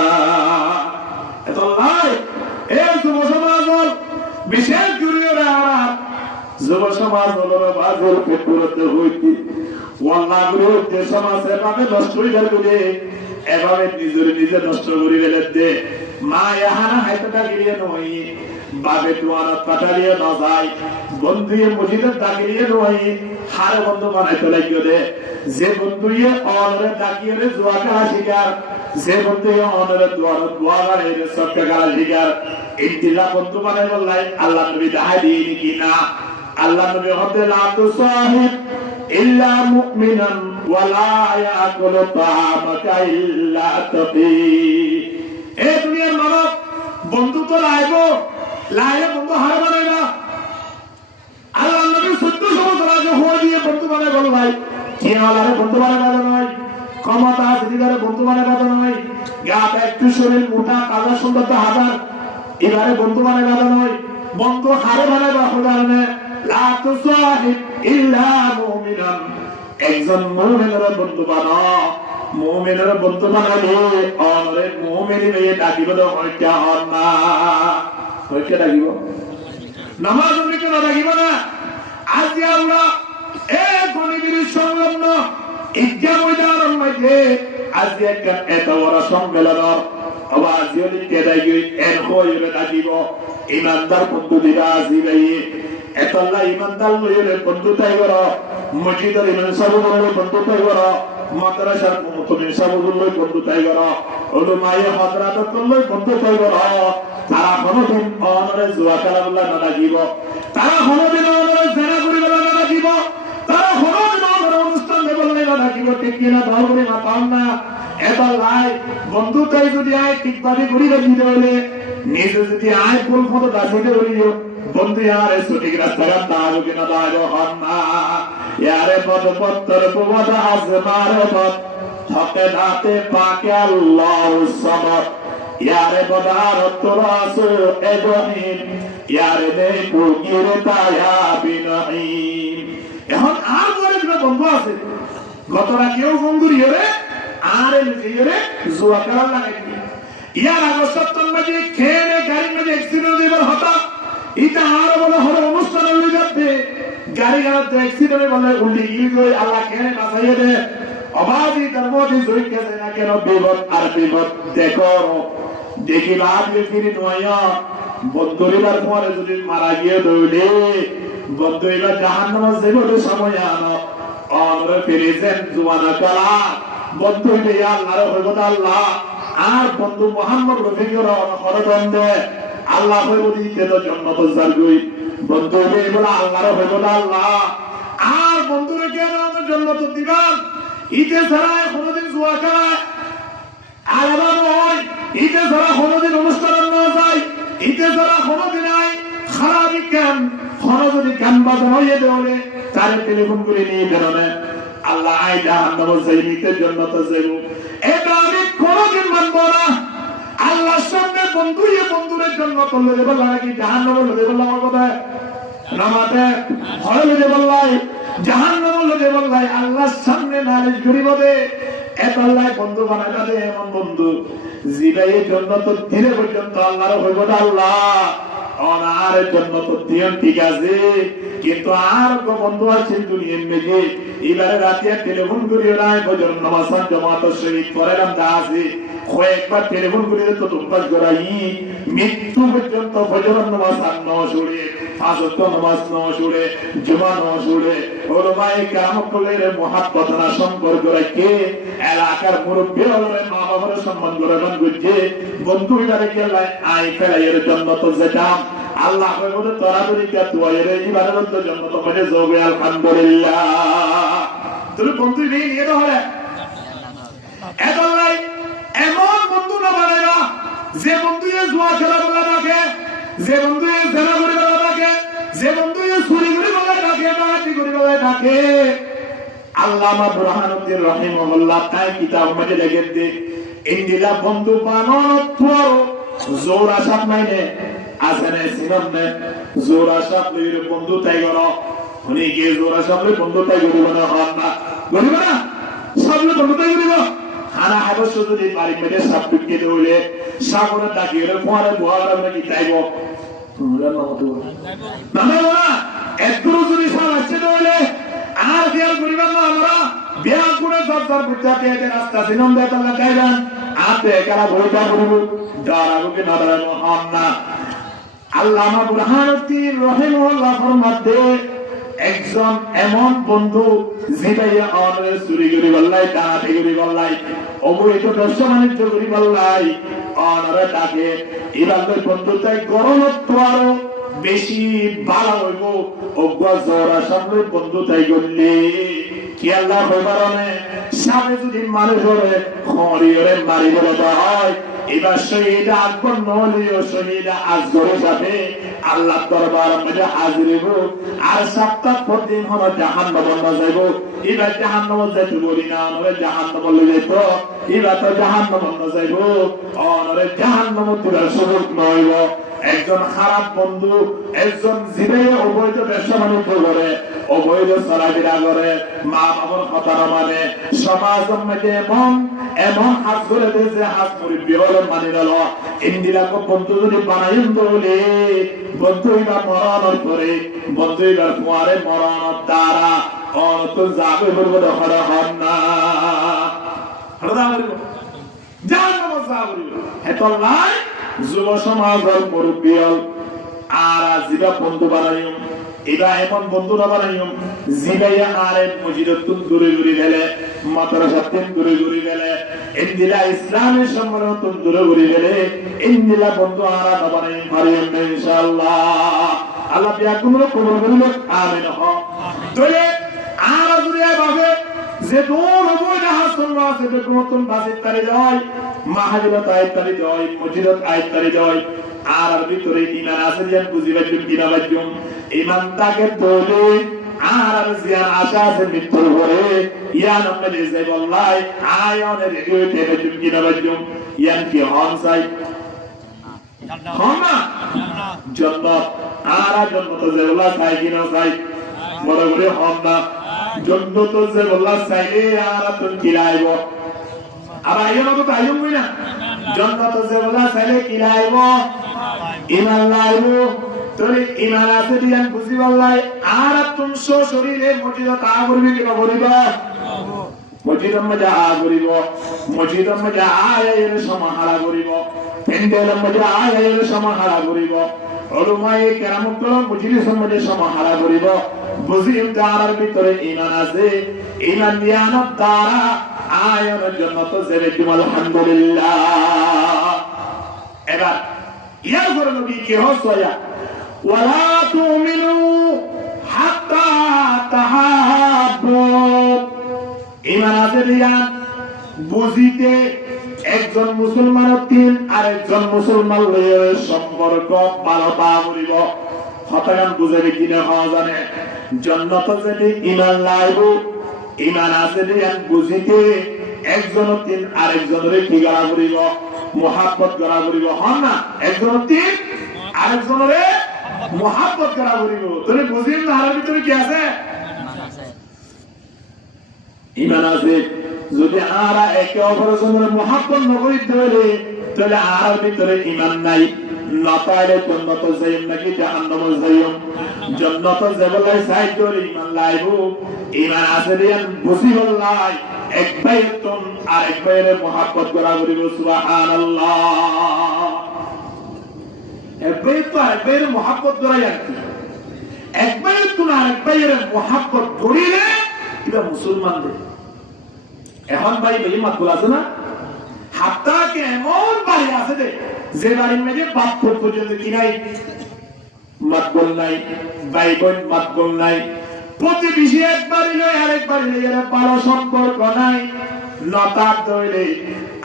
এত লাই এই যুব সমাজ বিশেষ জুরিয়রা যুব সমাজ হলো বাজর পেটুরতে হইতি ওয়াল্লাহ গুরু যে সমাজে ভাবে নষ্ট হই যাবে এভাবে নিজে নষ্ট করি ফেলতে মা ইহানা হাইতা গিয়ে নই বাবে তোমার কাটালিয়ে না যায় বন্ধুয়ে মসজিদে দাগিয়ে নই হার বন্ধু বানাইতে লাগিও দে যে বন্ধুয়ে অনরে দাগিয়ে রে জুয়া খেলা শিকার যে বন্ধুয়ে অনরে দোয়া গাড়ে রে সব খেলা শিকার ইন্তিলা বন্ধু বানাই বললাই আল্লাহ নবী দাহাই দিই কি না আল্লাহ নবী হতে লা তুসাহিব ইল্লা মুমিনান ওয়ালা ইয়াকুলু তাআমাকা ইল্লা তাকি এ দুনিয়ার মানব বন্ধু তো লাইবো লাইলে বন্ধু হার বানাই না আল্লাহ নবী 1400 বছর আগে হয়ে দিয়ে বন্ধু বানাই বল ভাই কি আলারে বন্ধু বানাই না নয় ক্ষমতা দিদারে বন্ধু বানাই না নয় গাটা একটু শরীর মোটা কালো সুন্দর তো হাজার এবারে বন্ধু বানাই না নয় বন্ধু হারে বানাই বা খোদার লা তুসাহিব ইল্লা মুমিনান একজন মুমিনের বন্ধু বানাও মুমিনের বন্ধু বানালে অনরে মুমিনি নিয়ে ডাকিব তো হইতা হন না হইতে ডাকিব নামাজ পড়ি কেন ডাকিব না আজ আমরা এক গণিবির সংলগ্ন ইজ্জা ময়দানের মধ্যে আজ একটা এত বড় সম্মেলন আবার যদি কেদাই এর হইরে ডাকিব ইমানদার বন্ধু দিবা আসিবাই এতলা ইমানদার লইরে বন্ধু তাই করো মসজিদের ইমাম সাহেব লই বন্ধু তাই করো মাদ্রাসার মুতমিন সাহেব লই বন্ধু তাই করো উলামায়ে হযরত লই বন্ধু তাই করো তারা কোনদিন অনরে জুয়া খেলাগুলা না ডাকিব তারা কোনদিন অনরে জেনা করিবেলা না ডাকিব তারা কোনদিন অনরে অনুষ্ঠান দেবলে না ডাকিব ঠিক কিনা ভালো করে মাতাম না এতলাই বন্ধু তাই যদি আয় ঠিকভাবে করিবে দিতে হইলে নিজে যদি আয় ফুল মতো দাসিতে করিও বন্ধু यार সঠিক রাস্তাঘাট দাও কিনা দাও হন না यारे পদ পত্তর পদ আজমার পদ হকে দাতে পাকে আল্লাহ সামাদ यारे বদার তোরাস এগোহিন यारे নেই কুগিরে তায়া বিনহিম এখন আর বলে বন্ধু আছে গতরা কেউ বন্ধুর ইরে আর ইরে জুয়া খেলা লাগাই ইয়ার আগস্টন মাঝে খেয়ে গাড়ি মাঝে অ্যাক্সিডেন্ট দিবার হতা এটা আর বলে হলো অনুষ্ঠান হয়ে যাচ্ছে গাড়ি গাড়িতে অ্যাক্সিডেন্ট বলে উল্টি গিয়ে গই আল্লাহ খেয়ে বাঁচাইয়ে দে অবাধি ধর্মটি জড়িত গেছে না কেন বিপদ আর বিপদ দেখো দেখি লাভ ফিরি নয়া বন্ধুরিবার পরে যদি মারা গিয়ে দৌড়ে বন্ধু এবার জাহান্নামে যাবে সময় আনো অনরে ফিরেছেন জুয়ানা কালা বন্ধু হইবে আল্লাহর হইব আল্লাহ আর বন্ধু মুহাম্মদ রফিকের হরদন্দে আল্লাহ হইব দিতে তো জান্নাত জারগুই বন্ধু হইবে বলে আল্লাহর হইব আল্লাহ আর বন্ধুরে কেন আমাদের জান্নাত দিবেন ইতে ছাড়া কোনদিন জুয়া খেলা আলাদা নয় ইতে ছাড়া কোনদিন অনুষ্ঠান না যায় ইতে ছাড়া কোনদিন নাই খারাপ বিজ্ঞান যদি গান বাজানো হয়ে দেওয়ালে তার টেলিফোন করে নিয়ে বেরোনে আল্লাহ আই জাহান্নামে যাইতে জান্নাতে যাইব এটা আমি কোনদিন মানব না আল্লাহর সামনে বন্ধুরে জান্নাতে লয়ে বলা কি জাহান্নামে লয়ে বলা হবে নামাতে হয় লয়ে বলাই জাহান্নামে লয়ে বলাই আল্লাহর সামনে নালিশ করিবে এত আল্লাহ বন্ধু বানায় দে এমন বন্ধু জিবাই জান্নাত ধীরে পর্যন্ত আল্লাহর হইব আল্লাহ অনার জন্য তো দিন ঠিক আছে কিন্তু আর বন্ধু আছে দুনিয়ার মেঘে এবারে রাতে টেলিফোন করি নাই ফজর নামাজ জামাত শহীদ করালাম দা আছে কয়েকবার টেলিফোন করে তো তুমপাস করাই মৃত্যু পর্যন্ত ফজর নামাজ ন শুনে পাঁচ ওয়াক্ত নামাজ ন শুনে জুমা ন শুনে ওলামায়ে কেরাম কলের মহব্বত না সম্পর্ক রাখে এলাকার মুরব্বি হলে মা বাবার সম্মান করে মান গুজে বন্ধু এবারে কেলাই আই ফেলাইয়ের জন্য তো যেতাম আল্লাহ কই বলে তোরা বলি কে তুইয়ের ইবাদত জন্য তো মানে যোগে আলহামদুলিল্লাহ তুই বন্ধু নিয়ে ধরে এতলাই এমন বন্ধু না বানাইবা যে বন্ধু জুয়া খেলা বলা থাকে যে বন্ধু জেনা করে বলা থাকে যে বন্ধু চুরি করে বলা থাকে ডাকাতি করে বলা থাকে আল্লামা বুরহানুদ্দিন রাহিমাহুল্লাহ তাই কিতাব মধ্যে লিখে দে ইন্দিলা বন্ধু বানানো তোর জোর আশা নাইনে আসেনে সিননে জোর আশা লইরে বন্ধু তাই করো উনি কি জোর আশা লই বন্ধু তাই করিব না হন না করিব না সবলে বন্ধু তাই করিব খানা অবশ্য যদি বাড়ি মেটে সাপ টুকিয়ে দিলে সাগরে ডাকিয়ে ফোয়ারে বুহারা নাকি চাইব একটু যদি সব আসছে তাহলে আর খেয়াল করিবেন না আমরা বিয়া করে সরকার বুঝাতে রাস্তা সিনম দেয় লাগাইবেন আপনি কারা বইটা করব দাঁড়াবো কি না দাঁড়াবো হন না আল্লামা বুরহানুদ্দিন রাহিমাহুল্লাহ ফরমাতে একজন এমন বন্ধু জিবাইয়া অনরে চুরি করি বললাই ডাকাতি করি বললাই অবৈধ ব্যবসা বাণিজ্য করি বললাই অনরে ডাকে এবার বন্ধু তাই গরমত্ব আরো বেশি ভালো হইব অজ্ঞা জোরা সামনে বন্ধু তাই করলে কি আল্লাহ হইবারনে সামনে যদি মানুষ হলে খড়িয়ে মারি বলে হয় এবার শহীদ আকবর নলিও শহীদ আসগরে যাবে আল্লাহ দরবার মধ্যে হাজির হইব আর সপ্তাহ পর দিন হলো জাহান্নামে যাইব এবার জাহান্নামে যাইতে বলি না আমরা জাহান্নামে লই যাইতো এবার তো জাহান্নামে যাইব অনরে জাহান্নামে তোরা সুযোগ নইব একজন খারাপ বন্ধু, একজন জীবে অবৈধ ব্যবসা বাণিজ্য করে, অবৈধ চলাফেরা করে, মা বাবার কথা না মানে, সমাজের মধ্যে এমন হাত ধরে দিয়েছে, হাত মুরব্বী হলে মানি গেল ইন্দিরাকে বন্ধু যদি বানাই বলে বন্ধু এবার মরণ করে, বন্ধু এবার কুয়ারে মরণ দ্বারা অনত যাবে বলবো দখল হন না যুব সমাজের মুরব্বী আর জীবা বন্ধু বানাই, এরা এমন বন্ধু না বানাই জিবাইয়া আর মসজিদতুন দূরে দূরে গেলে, মাদ্রাসাতুন দূরে দূরে গেলে, ইন্দিলা ইসলামের সম্মানতুন দূরে দূরে গেলে, ইন্দিলা বন্ধু আর না বানাই পারিম না ইনশাআল্লাহ। আল্লাহ বিয়া কুমরো কবুল করুন, আমিন। তবে আর দুনিয়া ভাবে যে দূর হবই না হাসন আছে যে নতুন বাসিত তারি দেয়, মাহাবিলত আয়াত তারি দেয়, মসজিদত আয়াত তারি দেয়, আর ভিতরে ঈমান আছে যেন বুঝিবাইম কিনা বাইম, ঈমান তাকে তোলে আর জিয়ান আশা আছে মৃত্যুর পরে ইয়ান আমাদের যে বললাই আয়নে রেডিও টেবিল কিনা বাইম, ইয়ান কি হন চাই হন না জান্নাত, আর জান্নাত যে বলা চাই কিনা চাই বড় করে হন না, জান্নাত যে বলা চাইলে আর তুমি কিলাইব, আর আইও না তো তাইও কই না, জান্নাত যে বলা চাইলে কিলাইব, ঈমান লাইবো, তোরে ঈমান আছে দিয়ান বুঝি বললাই, আর তুমি শরীরে মসজিদত আ করবি কিনা করিবা, মসজিদত মধ্যে আ করিব, মসজিদত মধ্যে আয়ের সমাহারা করিব, প্যান্ডেলের মধ্যে আয়ের সমাহারা করিব, উলামায়ে কেরামত মজলিসের মধ্যে সমাহারা করিব, বুঝিম তার ভিতরে ঈমান আছে, ঈমান নিয়ামত দ্বারা আয়ের জান্নাত যাবে, আলহামদুলিল্লাহ। এবার ইয়ার পরে নবী কি হসয়া, ওয়ালা তুমিনু হাত্তা তাহাব্বু, ঈমান আছে দিয়া বুঝিতে একজন মুসলমানের তিন আরেকজন মুসলমান লয়ের সম্পর্ক ভালোটা করিব, হতাগান বুঝাবে কিনা হওয়া জানে, জান্নাত যদি ঈমান লাইব, ঈমান আছে দিয়া বুঝিতে একজন তিন আরেকজনের কি করা করিব, মোহাব্বত করা করিব, হন না একজন তিন আরেকজনের মোহাব্বত করা করিব, তুমি বুঝিম না আর ভিতরে কি আছে ঈমান আছে, যদি আরা একে অপরের সঙ্গে মোহাব্বত নকরিতে হলে তাহলে আর ভিতরে ঈমান নাই, না পাইলে জান্নাত যাইম নাকি জাহান্নামে যাইম, জান্নাত যাবলাই সাইড করে ঈমান লাইব, ঈমান আছে দিয়ান বুঝি বললাই এক ভাইতন আর এক ভাইয়ের মোহাব্বত করা করিব, সুবহানাল্লাহ। এক ভাই তো এক ভাইয়ের মোহাব্বত করাই আর কি, এক ভাইতন আর এক ভাইয়ের মোহাব্বত করিলে এটা মুসলমানদের এখন ভাই ভাই মাতগুলো আছে না, হাত্তাকে এমন বাড়ি আছে যে বাড়ির মেঝে বাপ পর্যন্ত কি নাই, মাতবল নাই, ভাই বোন মাতবল নাই, প্রতিবেশী একবারই নয় আরেকবারই নয়, এর ভালো সম্পর্ক নাই, নতার দইলে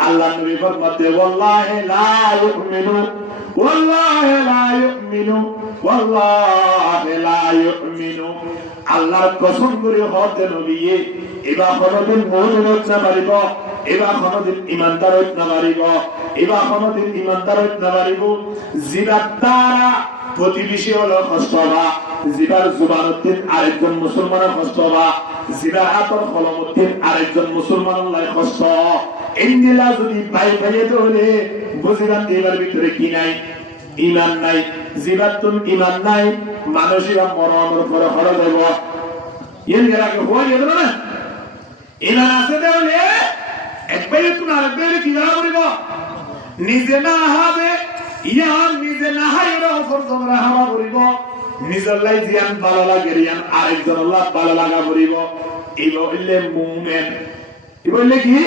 আল্লাহ নবী ফরমাতে ওয়াল্লাহি লা ইউমিনু, ওয়াল্লাহি লা ইউমিনু, ওয়াল্লাহি লা ইউমিনু, আল্লাহর কসম করে হতে নবী এবার কোনদিন মুমিন হতে না পারিব, এবার কোনদিন ঈমানদার হতে না পারিব, এবার কোনদিন ঈমানদার হতে না পারিব জিবার দ্বারা প্রতিবেশী হলো কষ্ট হবা, জিবার জুবানুদ্দিন আরেকজন মুসলমানের কষ্ট হবা, জিবার হাতর কলমুদ্দিন আরেকজন মুসলমানের লাই কষ্ট, ইন্দিলা যদি ভাই ভাইয়ে হলে বুঝিবান এবার ভিতরে কি নাই, ঈমান নাই, জিবার তুমি ঈমান নাই, মানুষেরা মরণের পরে হড় দেব, এর আগে হয়ে যেত না, ঈমান আছে তাহলে এক ভাইয়ে তুমি আরেক ভাইয়ের কি করিব, নিজে না হবে ইয়ান নিজে না হাইর ওপর তোমরা হাওয়া করিব, নিজের লাই জিয়ান ভালো লাগে রিয়ান আরেকজন আল্লাহ ভালো লাগা করিব, এই বললে মুমিন, এই বললে কি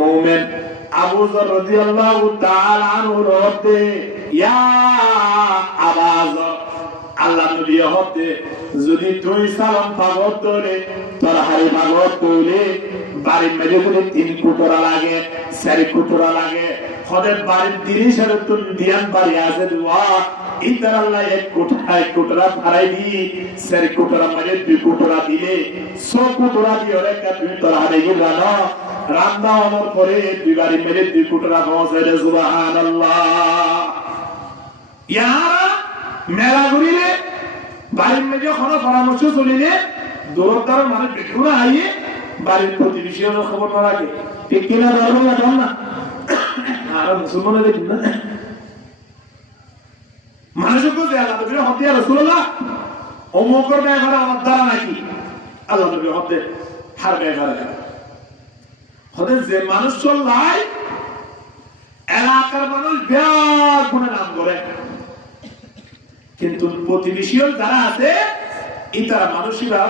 মুমিন। আবু যর রাদিয়াল্লাহু তাআলা আনহু রতে ইয়া আবাজ, আল্লাহ নবী হতে যদি তুই সালাম পাগত তোলে তোর হারি পাগত তোলে বাড়ির মেঝে যদি 3 কুটরা লাগে 4 কুটরা লাগে, হদের বাড়ির 30 এর তুন দিয়ান বাড়ি আছে দুয়া ইতার আল্লাহ এক কুটরা ফারাই দি 4 কুটরা মানে 2 কুটরা দিলে 100 কুটরা দিয়ে রেখা তুমি তোর হারি গিলানো রান্না হওয়ার পরে 2 বাড়ির মেঝে 2 কুটরা খাওয়া যায়, সুবহানাল্লাহ। ইয়ারা মেলা ঘুরিলে বাড়ির মেয়ে কোনো পরামর্শ চলিলে দূরত্বর মানে বেগুনা আইয়ে বাড়ির প্রতিবেশীর খবর না রাখে ঠিক কিনা ধর্ম না আর মুসলমানের দেখুন না মানুষের যে আল্লাহ নবীর হত্যা রাসূলুল্লাহ অমুকের ব্যাপারে আমার দ্বারা নাকি আল্লাহ নবীর হত্যা হার ব্যাপারে হতে যে মানুষ চল্লাই এলাকার মানুষ ব্যাগ গুণে নাম করে কিন্তু প্রতিবেশী যারা আছে ইতারা মানুষেরা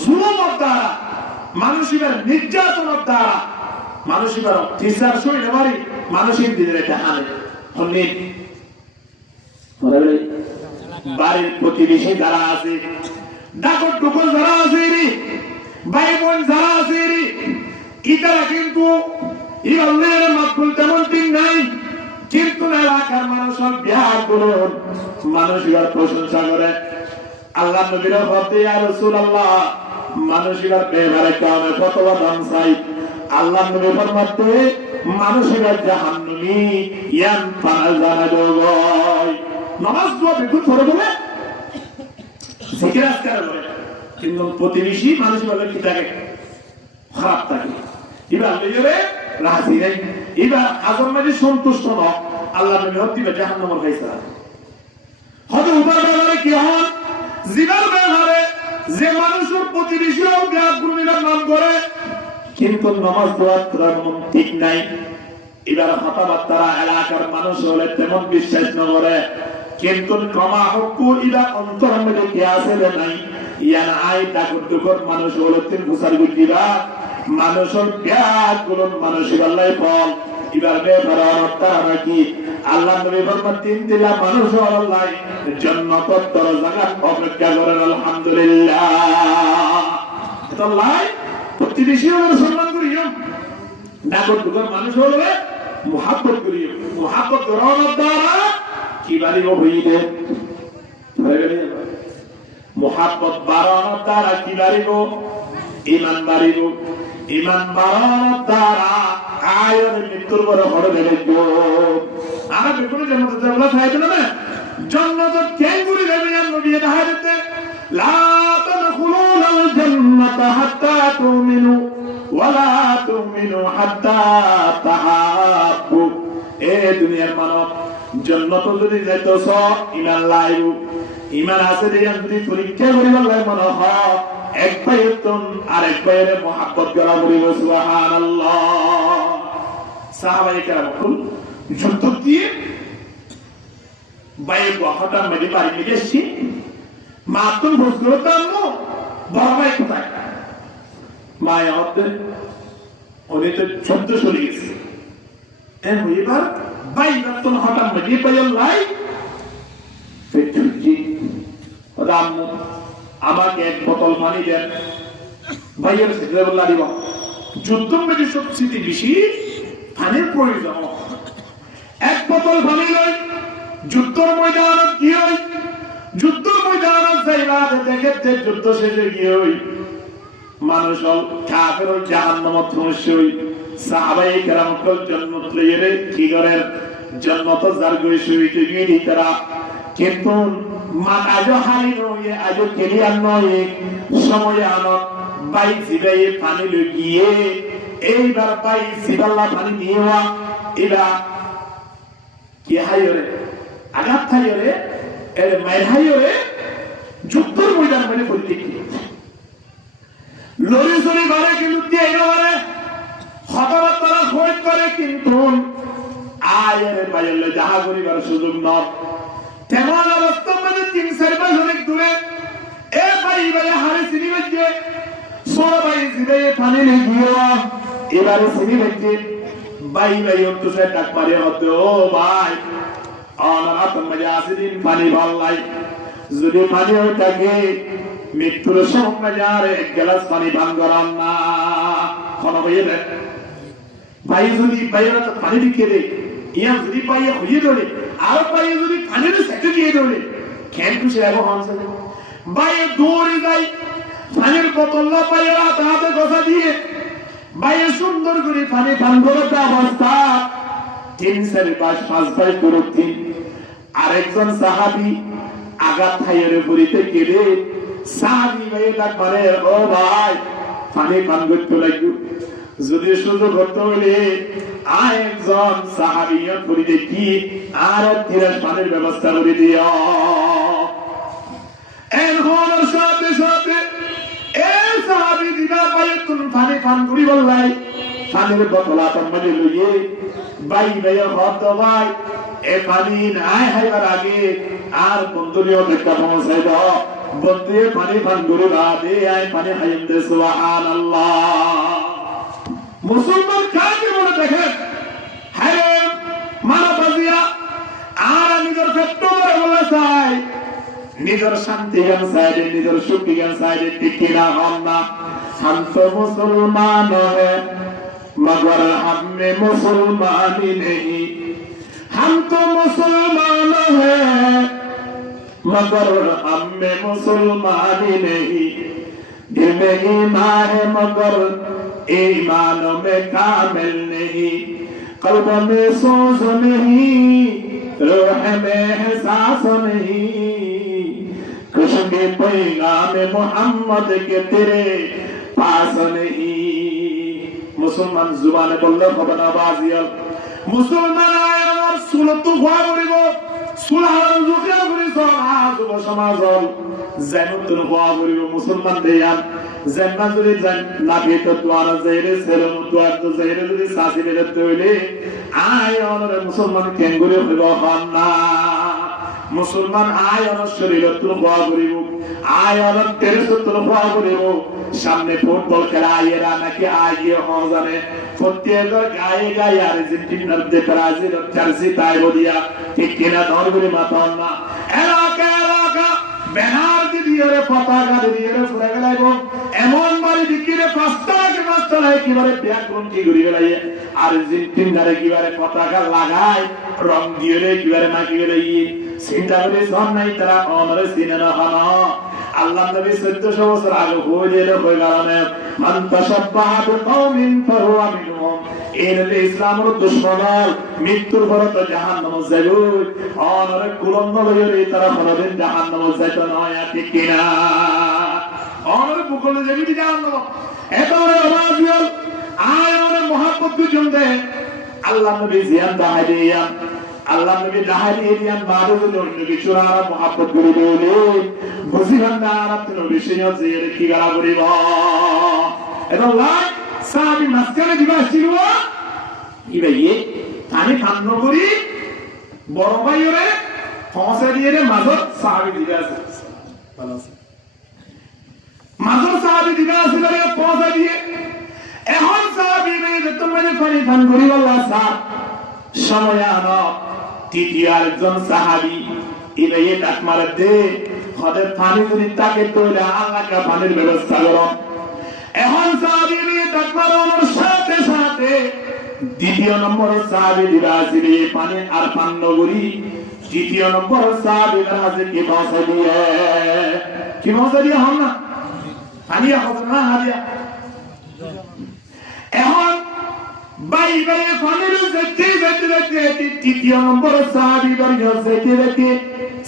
জুলুমের দ্বারা মানুষের নির্যাতনের দ্বারা মানুষের অত্যাচার সইতে পারি মানুষের দিনের একটা আনে হলে বাড়ির প্রতিবেশী যারা আছে ডাকর টুকর যারা আছে ভাই বোন যারা আছে ইতারা কিন্তু ইবাল্লের মাকবুল তেমন দিন নাই কিন্তু এলাকার মানুষের বিহার করুন মানুষের প্রশংসা করে আল্লাহ নবীর হতে ইয়া রাসূলুল্লাহ মানুষের ব্যবহারে কারণে ফতোয়া দান চাই আল্লাহ নবী ফরমাতে মানুষের জাহান্নামী ইয়ান ফাজানা জগয় নামাজ দোয়া বিদ্যুৎ করে বলে জিকির আজকার বলে কিন্তু প্রতিবেশী মানুষ বলে কি থাকে খারাপ থাকে এবার লেগে রাজি নেই এবার আজম মাঝে সন্তুষ্ট ন আল্লাহ নবী হতে জাহান্নামের ফয়সালা হতে উপর ব্যাপারে কি হন জিনার ব্যাপারে যে মানুষের প্রতিবেশী গুরুনির নাম করে কিন্তু নামাজ দোয়া ঠিক নাই এবার কথাবার্তা এলাকার মানুষ হলে তেমন বিশ্বাস না করে কিন্তু ক্ষমা হকু এবার অন্তর মধ্যে কি আছে নাই ইয়ান আই ডাকর দুকর মানুষ হলে তিন ঘুষার গুজিরা মানুষের ব্যাগুলো মানুষের আল্লাহ ফল এবার ব্যাপারে অর্থা নাকি আল্লাহ নবী ফরমান তিন দিলা মানুষ আল্লাহ জান্নাতের দরজা অপেক্ষা করেন আলহামদুলিল্লাহ আল্লাহ প্রতিবেশী হলে সম্মান করিও ডাকর দুকর মানুষ হলে মুহাব্বত করিও মুহাব্বত করার দ্বারা কি বাড়িব হইবে মুহাব্বত বাড়ানোর দ্বারা কি বাড়িব ঈমান বাড়িব ঈমান বাড়ানোর দ্বারা আয়ের মৃত্যুর পরে বড় বেড়েব আমরা বেগুনে জান্নাতে যাবো চাইবে না জান্নাতে কেঙ্গুরি যাবে নবী দেখা দিতে লা তাদখুলুল জান্নাতা হাত্তা তুমিনু ওয়ালা তুমিনু হাত্তা তাহাব্বু এ দুনিয়ার মানব জান্নাত যদি যাইতেছ ঈমান লাইব ঈমান আছে দিয়া যদি পরীক্ষা করিব আল্লাহ মনে হয় এক পায়তন আর এক পায়ের মোহাব্বত করা বলিব সুবহানাল্লাহ সাহাবায়ে কেরাম যুদ্ধ দিয়ে বাইরে হঠাৎ মেরে বাড়ি নিয়ে এসেছি মাত্র ভোজ করতাম বড় ভাই কোথায় মায়া হতে উনি তো যুদ্ধ চলে গেছে এবার বাইরে তো হঠাৎ মেরে পাইল লাই পেটুজি রাম আমাকে এক বোতল পানি দেন ভাইয়ের সিদ্ধাবুল্লাহ দিব যুদ্ধ মেঝে সবচেয়ে বেশি পানির প্রয়োজন এক বোতল পানি লই যুদ্ধের ময়দানত কি হয় যুদ্ধের ময়দানত যাইবা দেখতে যুদ্ধ শেষে গিয়ে হই মানুষ কাফের জাহান্নামত সমস্যা হই সাহাবায়ে কেরাম জান্নাত লইরে কি করেন জান্নাত যার গইছে হইতে গিয়ে তারা কিন্তু আজও হারি নয় আজও ক্লিয়ার নয় সময় আনো বাই জিবাই পানি গিয়ে এইবার বাই জিবাল্লা পানি নিয়ে এবার কি হাইরে আঘাত হাইরে এর মায়ের হাইরে যুদ্ধের ময়দান মানে পরিস্থিতি লড়ি চড়ি বাড়ে কিন্তু দিয়ে বাড়ে হঠাৎ তারা খোঁজ করে কিন্তু আয়ের বাইরে যাহা করিবার সুযোগ নয় তেমন অবস্থা মানে 3-4 মাস অনেক দূরে এ ভাই ভাই হারে চিনি বাজে সোনা ভাই জিবে পানি নে গিয়া এবারে চিনি বাজে ভাই ভাই অন্তসে ডাক মারে হতে ও ভাই আমরা তো মজা আসিদিন পানি ভালাই যদি পানি ওটাকে মৃত্যুর সময় যারে এক গ্লাস পানি পান করান না কোন হয়ে যায় ভাই যদি ভাইরা তো পানি দিকে দে ইয়া যদি পাইয়ে হয়ে দলে আর পাইয়ে যদি পানির সেটে দিয়ে দলে কেন কিছু এগো হনছে ভাই দৌড়ে যাই পানির বোতল না পাইয়ে হাতে গোছা দিয়ে ভাই সুন্দর করে পানি পান করতে অবস্থা 3-4-5 ভাই করতে আরেকজন সাহাবী আঘাত খাইয়ে বুড়িতে কেড়ে সাহাবী ভাই ডাক মারে, ও ভাই পানি পান করতে লাগবে, যদি সুযোগ করতে হইলে আরেকজন সাহাবী করে দেখি আর তিরাস পানির ব্যবস্থা করে দিও। এখন সাথে সাথে এই সাহাবী দিদা ভাই তুমি পানি পান করি বললাই, পানির বোতল আপনাদের লইয়ে ভাই ভাই হত ভাই এ পানি নাই হাইবার আগে আর বন্ধুরে অপেক্ষা পৌঁছাই দাও, বন্ধুরে পানি পান করে বাদে আয় পানি খাইম দে। সুবহানাল্লাহ। মুসলমান কাকে বলে দেখেন, হ্যাঁ মারা বাজিয়া আর নিজের পেট ভরে বলে চাই, নিজের শান্তি জ্ঞান চাইলে, নিজের সুখী জ্ঞান চাইলে, ঠিক কিনা হন না। हम तो मुसलमान है मगर हम में मुसलमानी नहीं, हम तो मुसलमान है मगर हम में मुसलमानी नहीं, दिल में ईमान है मगर ईमान में कामिल नहीं, कल्ब में सोच नहीं, रूह में एहसास नहीं, कुछ के पैगाम मोहम्मद के तेरे पास नहीं। मुसलमान जुबाने बोलले হবে না বাজিয়াল, মুসলমান আয় আমার সুলত হওয়া করিব, সুলাহার যুগে করিছ আজ সমাজল জানুতুন হওয়া করিব। মুসলমান দেয়ান জান্নাত যদি জান না ভেত দ্বার যাইরে সেরম দ্বার তো যাইরে যদি সাসি বেরতে হইলে আয় অনরে মুসলমান কেঙ্গুরে হইব হন না। মুসলমান আয় অনর শরীরতুন হওয়া করিব, আয় অনর তেরসতুন হওয়া করিব। সামনে ফুটবল খেলা আইয়েরা নাকি আইয়ে হওয়া জানে প্রত্যেকের গায়ে গায়ে আর্জেন্টিনার যে ব্রাজিল জার্সি তাই বলিয়া ঠিক কিনা ধরবি মাথা না। এলাকা এলাকা ব্যানার দিয়ে পতাকা দিয়ে ফুরে গেলাইব, এমন বাড়ি দিকিরে পাঁচটা একেবারে ব্যাকরণ কি করি গেলাইয়ে আর্জেন্টিনারে কিবারে পতাকা লাগায় রং দিয়ে কিবারে মাকি গেলাইয়ে চিন্তা করে সব নাই তারা অনরে চিনে না হন। আল্লাহ নবী 1400 বছর আগে হয়ে গেল মান তাশাব্বাহা বিকওমিন ফাহুয়া মিনহুম। এই নবী ইসলামের দুশমন মৃত্যুর পর তো জাহান্নামে যাবে, অনরে কুলন্ন লইরে তারা কোনদিন জাহান্নামে যাইতো না, ঠিক কিনা? অনরে বুকলে যাবি জাহান্নাম। এতরে আওয়াজ হল আয়রে মোহাব্বত জুন্দে আল্লাহ নবী জিয়ান দাহাইয়া, আল্লাহ নবী দাহাইয়া বাদে নবী সুরারা মোহাব্বত করে বলে বুঝিবান না আপনি নবী সিনিয়র জিয়ারে কি গালা করিব। এটা লাই সাহাবী মাসকারে দিবা ছিল ইবাইয়ে পানি পান করি বড় ভাইরে পৌঁছে দিয়ে মাজত সাহাবী দিবা আছে, ভালো আছে মাজত সাহাবী দিবা আছে বলে পৌঁছে দিয়ে। এখন সাহাবী মেয়ে তোমরা পানি পান করি আল্লাহ সাহেব সময় আনো তৃতীয় আরেকজন সাহাবী ইবাইয়ে ডাক মারে দে হদে পানি যদি তাকে তোলা আল্লাহকে পানির ব্যবস্থা করো। এখন সাহাবী মেয়ে ডাক মারার সাথে সাথে দ্বিতীয় নম্বর সাহাবী দিবা আসবে পানি আর পান নগরী। তৃতীয় নম্বর সাহাবী হাজির কি পৌঁছে দিয়ে কি পৌঁছে দিয়ে হন না পানিয়া হবে না হাদিয়া। এখন বাই বাই পানির যেতে যেতে যেতে তৃতীয় নম্বর সাহাবী দরিয়া যেতে যেতে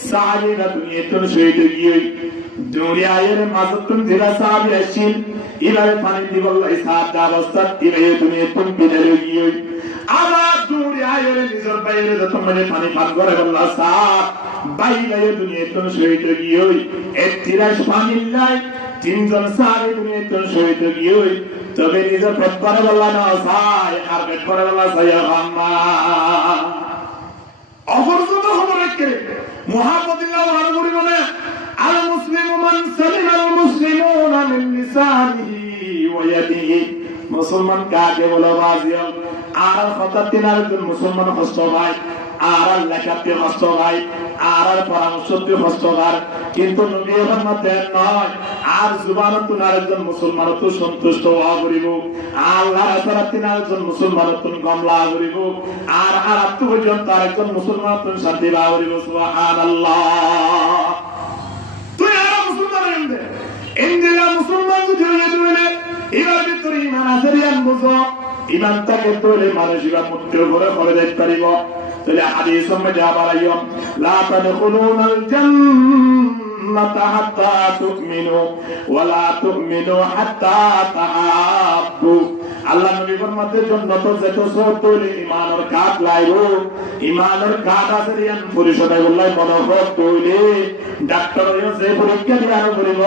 সাহাবীরা দুনিয়াতে শহীদ গিয়ে দুনিয়ার মাজতুন দিলা সাহাবী আসেন ইবারে পানি দিবল্লাই সাহাব অবস্থা ইবারে দুনিয়াতে বিদায় গিয়ে আবার দুনিয়ার নিজের বাইরে যত মানে পানি পান করে আল্লাহ সাহাব বাই বাই দুনিয়াতে শহীদ গিয়ে 33 পানিল্লাই তিনজন সাহাবী দুনিয়াতে শহীদ গিয়ে তবে নিজের পেট ভরে আল্লাহ না চায় আর পেট ভরে আল্লাহ চায় আল্লাহ অপরজত খবর রেখে মুহাম্মদুল্লাহ আর বলি বলে আল মুসলিমু মান সালিমাল মুসলিমুনা মিন লিসানিহি ওয়া ইয়াদিহি। মুসলমান কাকে বলে বাজিয়া আর কথা তিনার মুসলমান হস্ত ভাই আর লেখাতে হস্ত ভাই আর পরামর্শতে হস্তগার, কিন্তু নবী মুহাম্মদ দেন নয় আর জুবান তুনার একজন মুসলমান তো সন্তুষ্ট হওয়া করিব, আল্লাহ তাআলা তিনার একজন মুসলমান তো কমলা করিব আর আর আত্ম পর্যন্ত আরেকজন মুসলমান তো শান্তি লাভ করিব। সুবহানাল্লাহ। তুই আর মুসলমান এন্ডে ইন্দিরা মুসলমান যদি হয়ে যাবে এবার ভিতরে ইমান আছে রিয়ান বুঝো ইমান তাকে তোলে মানুষ ইবা মুক্ত করে করে দেখতে পারিব। তাহলে হাদিসের মধ্যে আবার আইয়ো লা তাদখুলুনাল জান্নাতা হাত্তা তুমিনু ওয়া লা তুমিনু হাত্তা তাহাব্বু। আল্লাহ নবী ফরমাতে জান্নাত যত সব ঈমানের কাট লাইবো, ঈমানের কাট আছে রিয়ান পরিশোধ বললাই মনোভাব তৈলে ডাক্তার হইও যে পরীক্ষা দিয়া করিব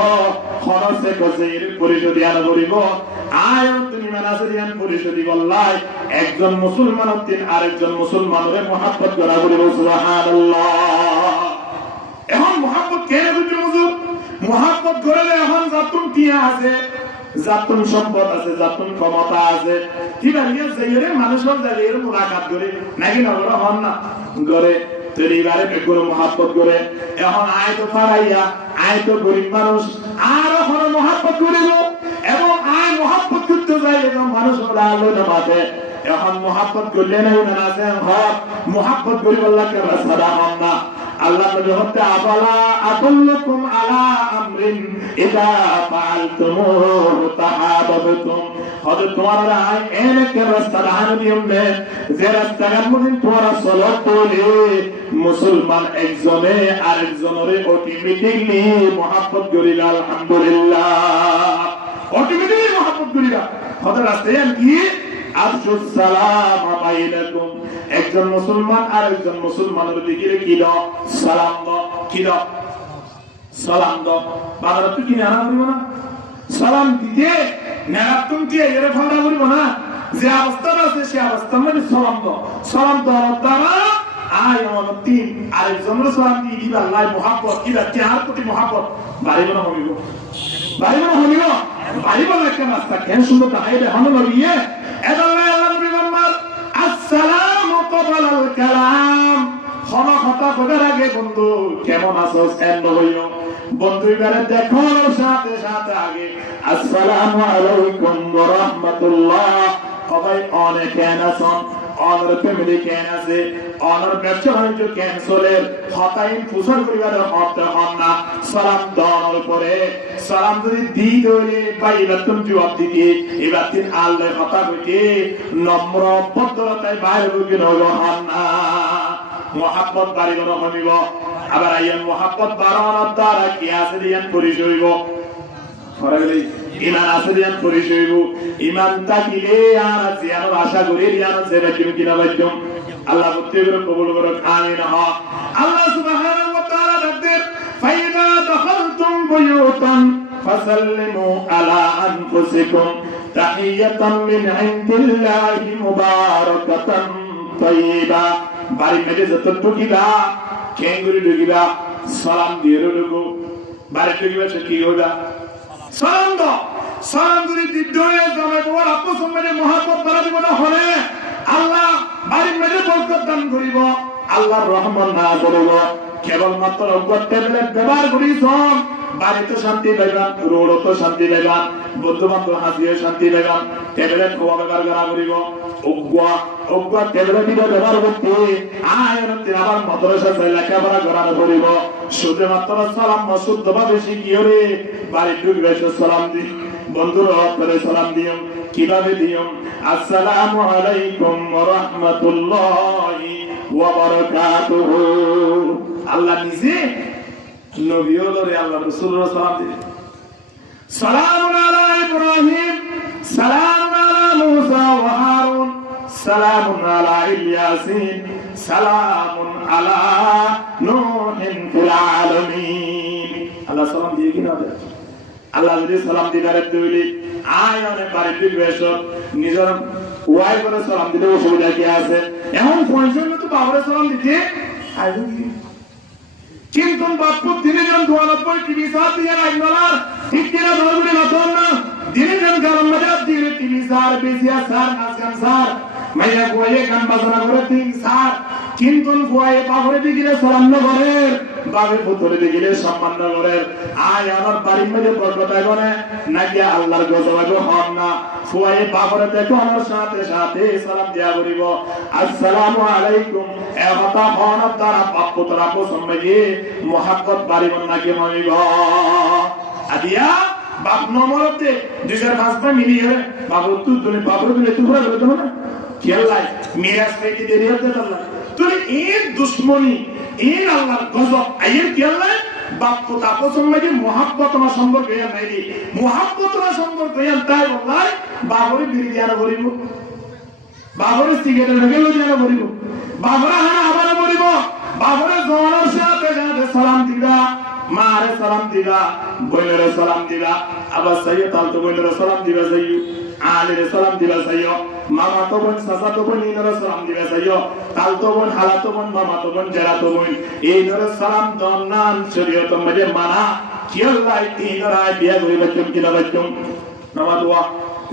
খরচে কসে পরিশোধ দিয়া করিব আয় তুমি মানাসে রিয়ান পরিশোধ বললাই একজন মুসলমান তিন আরেকজন মুসলমানের মহব্বত করা করিব। সুবহানাল্লাহ। এখন মহব্বত কেন বুঝছো হুজুর? মহব্বত করলে এখন জাতুন কি আছে, জাতুন সম্পদ আছে, জাতুন ক্ষমতা আছে, ঠিক আছে যাইরে মানুষের যাইরে মুলাকাত করে নাকি নগর হন না করে পরিবারে বেগুন মহব্বত করে। এখন আয় তো ফারাইয়া আয় তো গরিব মানুষ আর এখন মহব্বত করিব এবং আয় মহব্বত করতে যাইলে মানুষ আলো নামাতে এখন মহব্বত করলে নাই না আছে হক মহব্বত করিব আল্লাহ কে রাস্তা হন না। আল্লাহ নবী হতে আবালা আদুল্লুকুম আলা আমরিন ইদা ফাআলতুমুহু তাহাবাবতুম। হযরত তোমারা এক রাস্তা হানিয়ম নে যে রাস্তার মধ্যে তোমরা চলত বলে মুসলমান একজনে আরেকজনের অটোমেটিকলি মহব্বত করিল। আলহামদুলিল্লাহ। অটোমেটিকলি মহব্বত করিল। হযরত রাস্তায় কি আফসুস সালাম বাইনাকুম। একজন মুসলমান আর একজন মুসলমানের দিকে কি দাও সালাম দাও, কি দাও সালাম দাও। বাবা তুই কি জানা করিব না সালাম দিতে নেরাতুম কি এর ফাঁড়া করিব না যে অবস্থা আছে সে অবস্থা মানে সালাম দাও। সালাম দাও তারা আয় অনতি আরেকজনের সালাম দিয়ে দিবা আল্লাহ মহব্বত কি রাখতে আর প্রতি মহব্বত বাড়িব না হইব, বাড়িব না হইব, বাড়িব না কেন রাস্তা কেন সুন্দর তাহাইবে হন নবিয়ে এদাল্লাহ আল্লাহ নবী বলমার আসসালামু ক্বাবলাল কালাম। ক্ষমা কথা করার আগে বন্ধু কেমন আছো এন্ড হইও বন্ধু এবারে দেখো সাথে সাথে আগে আসসালামু আলাইকুম ওয়া রাহমাতুল্লাহ। সবাই অনেক কেন আছেন, অনর ফ্যামিলি কেন আছে, অনর ব্যবসা বাণিজ্য ক্যান্সেলের হতাইন ফুসল পরিবারের হতে হন না। সালাম দেওয়ার পরে সালাম যদি দিই ধরে বা এবার তুমি জবাব দিতে এবার দিন আল্লাহ কথা হইতে নম্র ভদ্রতায় বাইরে বুকে হন না। মহাব্বত বাড়িব না হইব আবার আইয়ান মহাব্বত বাড়ানোর দ্বারা কি আছে দিয়ান পরিচয় হইব ইমান আছে দিয়ান পরিচয় হইব। ইমান থাকিলে আর আছে আর আশা করি দিয়ান আছে বাকিম কিনা বাকিম আল্লাহ প্রত্যেকের কবুল করুক আমিন। আল্লাহ সুবহানাহু ওয়া তাআলা ডাকতেন ফাইদা দাখালতুম বুয়ুতান ফাসাল্লিমু আলা আনফুসিকুম তাহিয়াতাম মিন ইনদিল্লাহি মুবারাকাতান তাইয়্যিবা। বাড়ি মেজে যত ঢুকিবা কেঙ্গুরি ঢুকিবা সালাম দিয়ে ঢুকো, বাড়ি ঢুকিবা সে কি হইবা সালাম দাও। সালাম যদি দিদরে জমে বড় আপস মেজে মহব্বত বাড়া দিব না হলে আল্লাহ বাড়ি মেজে বরকত দান করিব, আল্লাহর রহমত না করব। কেবলমাত্র টেবলেট ব্যবহার করিস বাড়িতে শান্তি পাইবান, রোডতো শান্তি পাইবান, বন্ধু বান্ধব হাসিয়ে শান্তি পাইবান। টেবলেট খোয়া ব্যবহার করা করিব অজ্ঞা টেবলেট ব্যবহার করতে আয়নতে আবার মাদ্রাসা লেখাপড়া করা করিব। শুধুমাত্র সালাম শুদ্ধ ভাবে শিখিও রে বাড়ি ঢুকবে সালাম দি বন্ধুর করে সালাম দিও। কিভাবে দিও? আসসালামু আলাইকুম ওয়া রাহমাতুল্লাহি ওয়া বারাকাতুহু। আল্লাহ নিজে নবীও ধরে আল্লাহ রাসূলুল্লাহ সালাম দিলেন সালামুন আলা ইব্রাহিম সালামুন আলা মুসা ওয়া হারুন সালামুন আলা ইলিয়াসিন সালামুন আলা নূহিন ফিল আলামিন। আল্লাহ সালাম দিয়ে কি না আল্লাহ যদি সালাম দিদারে তৈরি আয় অনেক বাড়ি দিবে নিজের ওয়াই করে সালাম দিতে অসুবিধা কি আছে? এখন প্রয়োজন তো বাবারে সালাম দিতে কিন্তু বাপু তিনজন 92 টিভি সার দিয়ে রাইনালার ঠিক কিনা ধরবি না তোর না তিনজন গরম মজাব দিয়ে টিভি সার বেজিয়া সার নাচগান সার মাইয়া গোয়ে গান বাজনা করে তিন সার কিন্তু গোয়ে বাবরে দিলে সালাম না করে বাবে পুত্রে দিলে সম্মান না করে আয় আমার বাড়ির মধ্যে বরকত আইবনে নাকি আল্লাহর গজব হন না ফুয়ায়ে বাবরে দেখো আমার সাথে সাথে সালাম দিয়া করিব আসসালামু আলাইকুম এ কথা হন তারা বাপ তোরা পছন্দ যে মোহাব্বত বাড়িব নাকি হইব আদিয়া বাপ নমরতে 2005 মিলি হয়ে বাবু তুমি বাবরে দিলে তুই করে দেব না খেলাই মিরাজ পেটি দেরি হতে আল্লাহ তুই এই দুশ্মনী এই আল্লাহর গজব আইয়ের কি আল্লাহ বাপ তাপসম মাঝে মোহাব্বত না সম্পর্ক হইয়া নাই রে মোহাব্বত না সম্পর্ক হইয়া তাই বললাই বাবরে বিড়ি দিয়া করিব বাবরে সিগারেট ঢেকে দিয়া করিব বাবরা হ্যাঁ আবার করিব বাবরে জওয়ানের সাথে সাথে সালাম দিবা মারে সালাম দিবা বইনের সালাম দিবা আবার সাইয়্যিদ তাল তো বইনের সালাম দিবা সাইয়্যিদ আলের সালাম দিবা সাইয়্যিদ মামা তো বোন চাচা তো বোন ইনর সালাম দিবা সাইয়্যিদ তাল তো বোন হালা তো বোন মামা তো বোন জেরা তো বোন ইনর সালাম দন্নান শরীয়ত মধ্যে মানা কি আল্লাহ ইনরাই বিয়া করিবা কি না বাচ্চম নামাদওয়া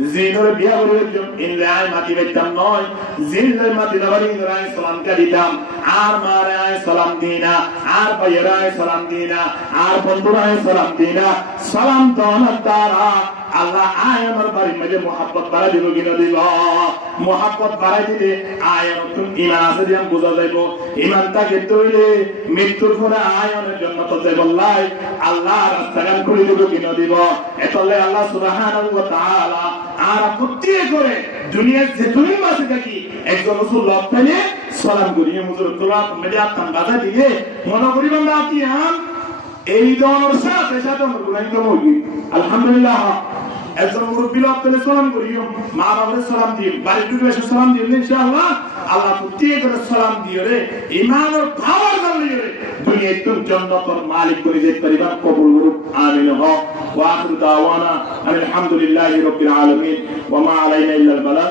জিনর বিয়া করিবা ইনরাই মাটি বেতাম নয় জিনর মাটি লাবারি ইনরাই সালাম দিতাম আর মারায় সালাম দিনা আর ভাইয়েরায় সালাম দিনা আর বন্ধুরায় সালাম দিনা সালাম দওয়ার দ্বারা আল্লাহ আয়ামের বাড়ির মধ্যে মোহাব্বত বাড়াই দিব কিনা দিব মোহাব্বত বাড়াই দিলে আয়াম তুমি ইমান আছে দিয়ে বোঝা যাইব ইমানটাকে তৈরি মৃত্যুর পরে আয়ামের জন্য তো যাইব লাই আল্লাহ রাস্তাগান করে দিব কিনা দিব এতলে আল্লাহ সুবহানাহু ওয়া তাআলা আর প্রত্যেক করে দুনিয়ার যে তুমি বাসে থাকি একজন রাসূল লোক পেলে সালাম করিয়ে মুজুর তোলা মেরে আত্মান বাধা দিয়ে মনে করি বান্দা কি আম এই দনের সাথে সাথে আমরা গুনাহ করি আলহামদুলিল্লাহ একজন মুরব্বী লোক পেলে সালাম করিও মা বাবার সালাম দিও বাড়ি ঢুকে এসে সালাম দিও ইনশাআল্লাহ আল্লাহ প্রত্যেক করে সালাম দিও রে ঈমানের পাওয়ার জানলিও রে দুনিয়ার তুম জান্নাতের মালিক করে যেতে পারিবা কবুল করুক আমিন ওয়া আখিরু দাওয়ানা আলহামদুলিল্লাহি রাব্বিল আলামিন ওয়া মা আলাইনা ইল্লাল বালাগ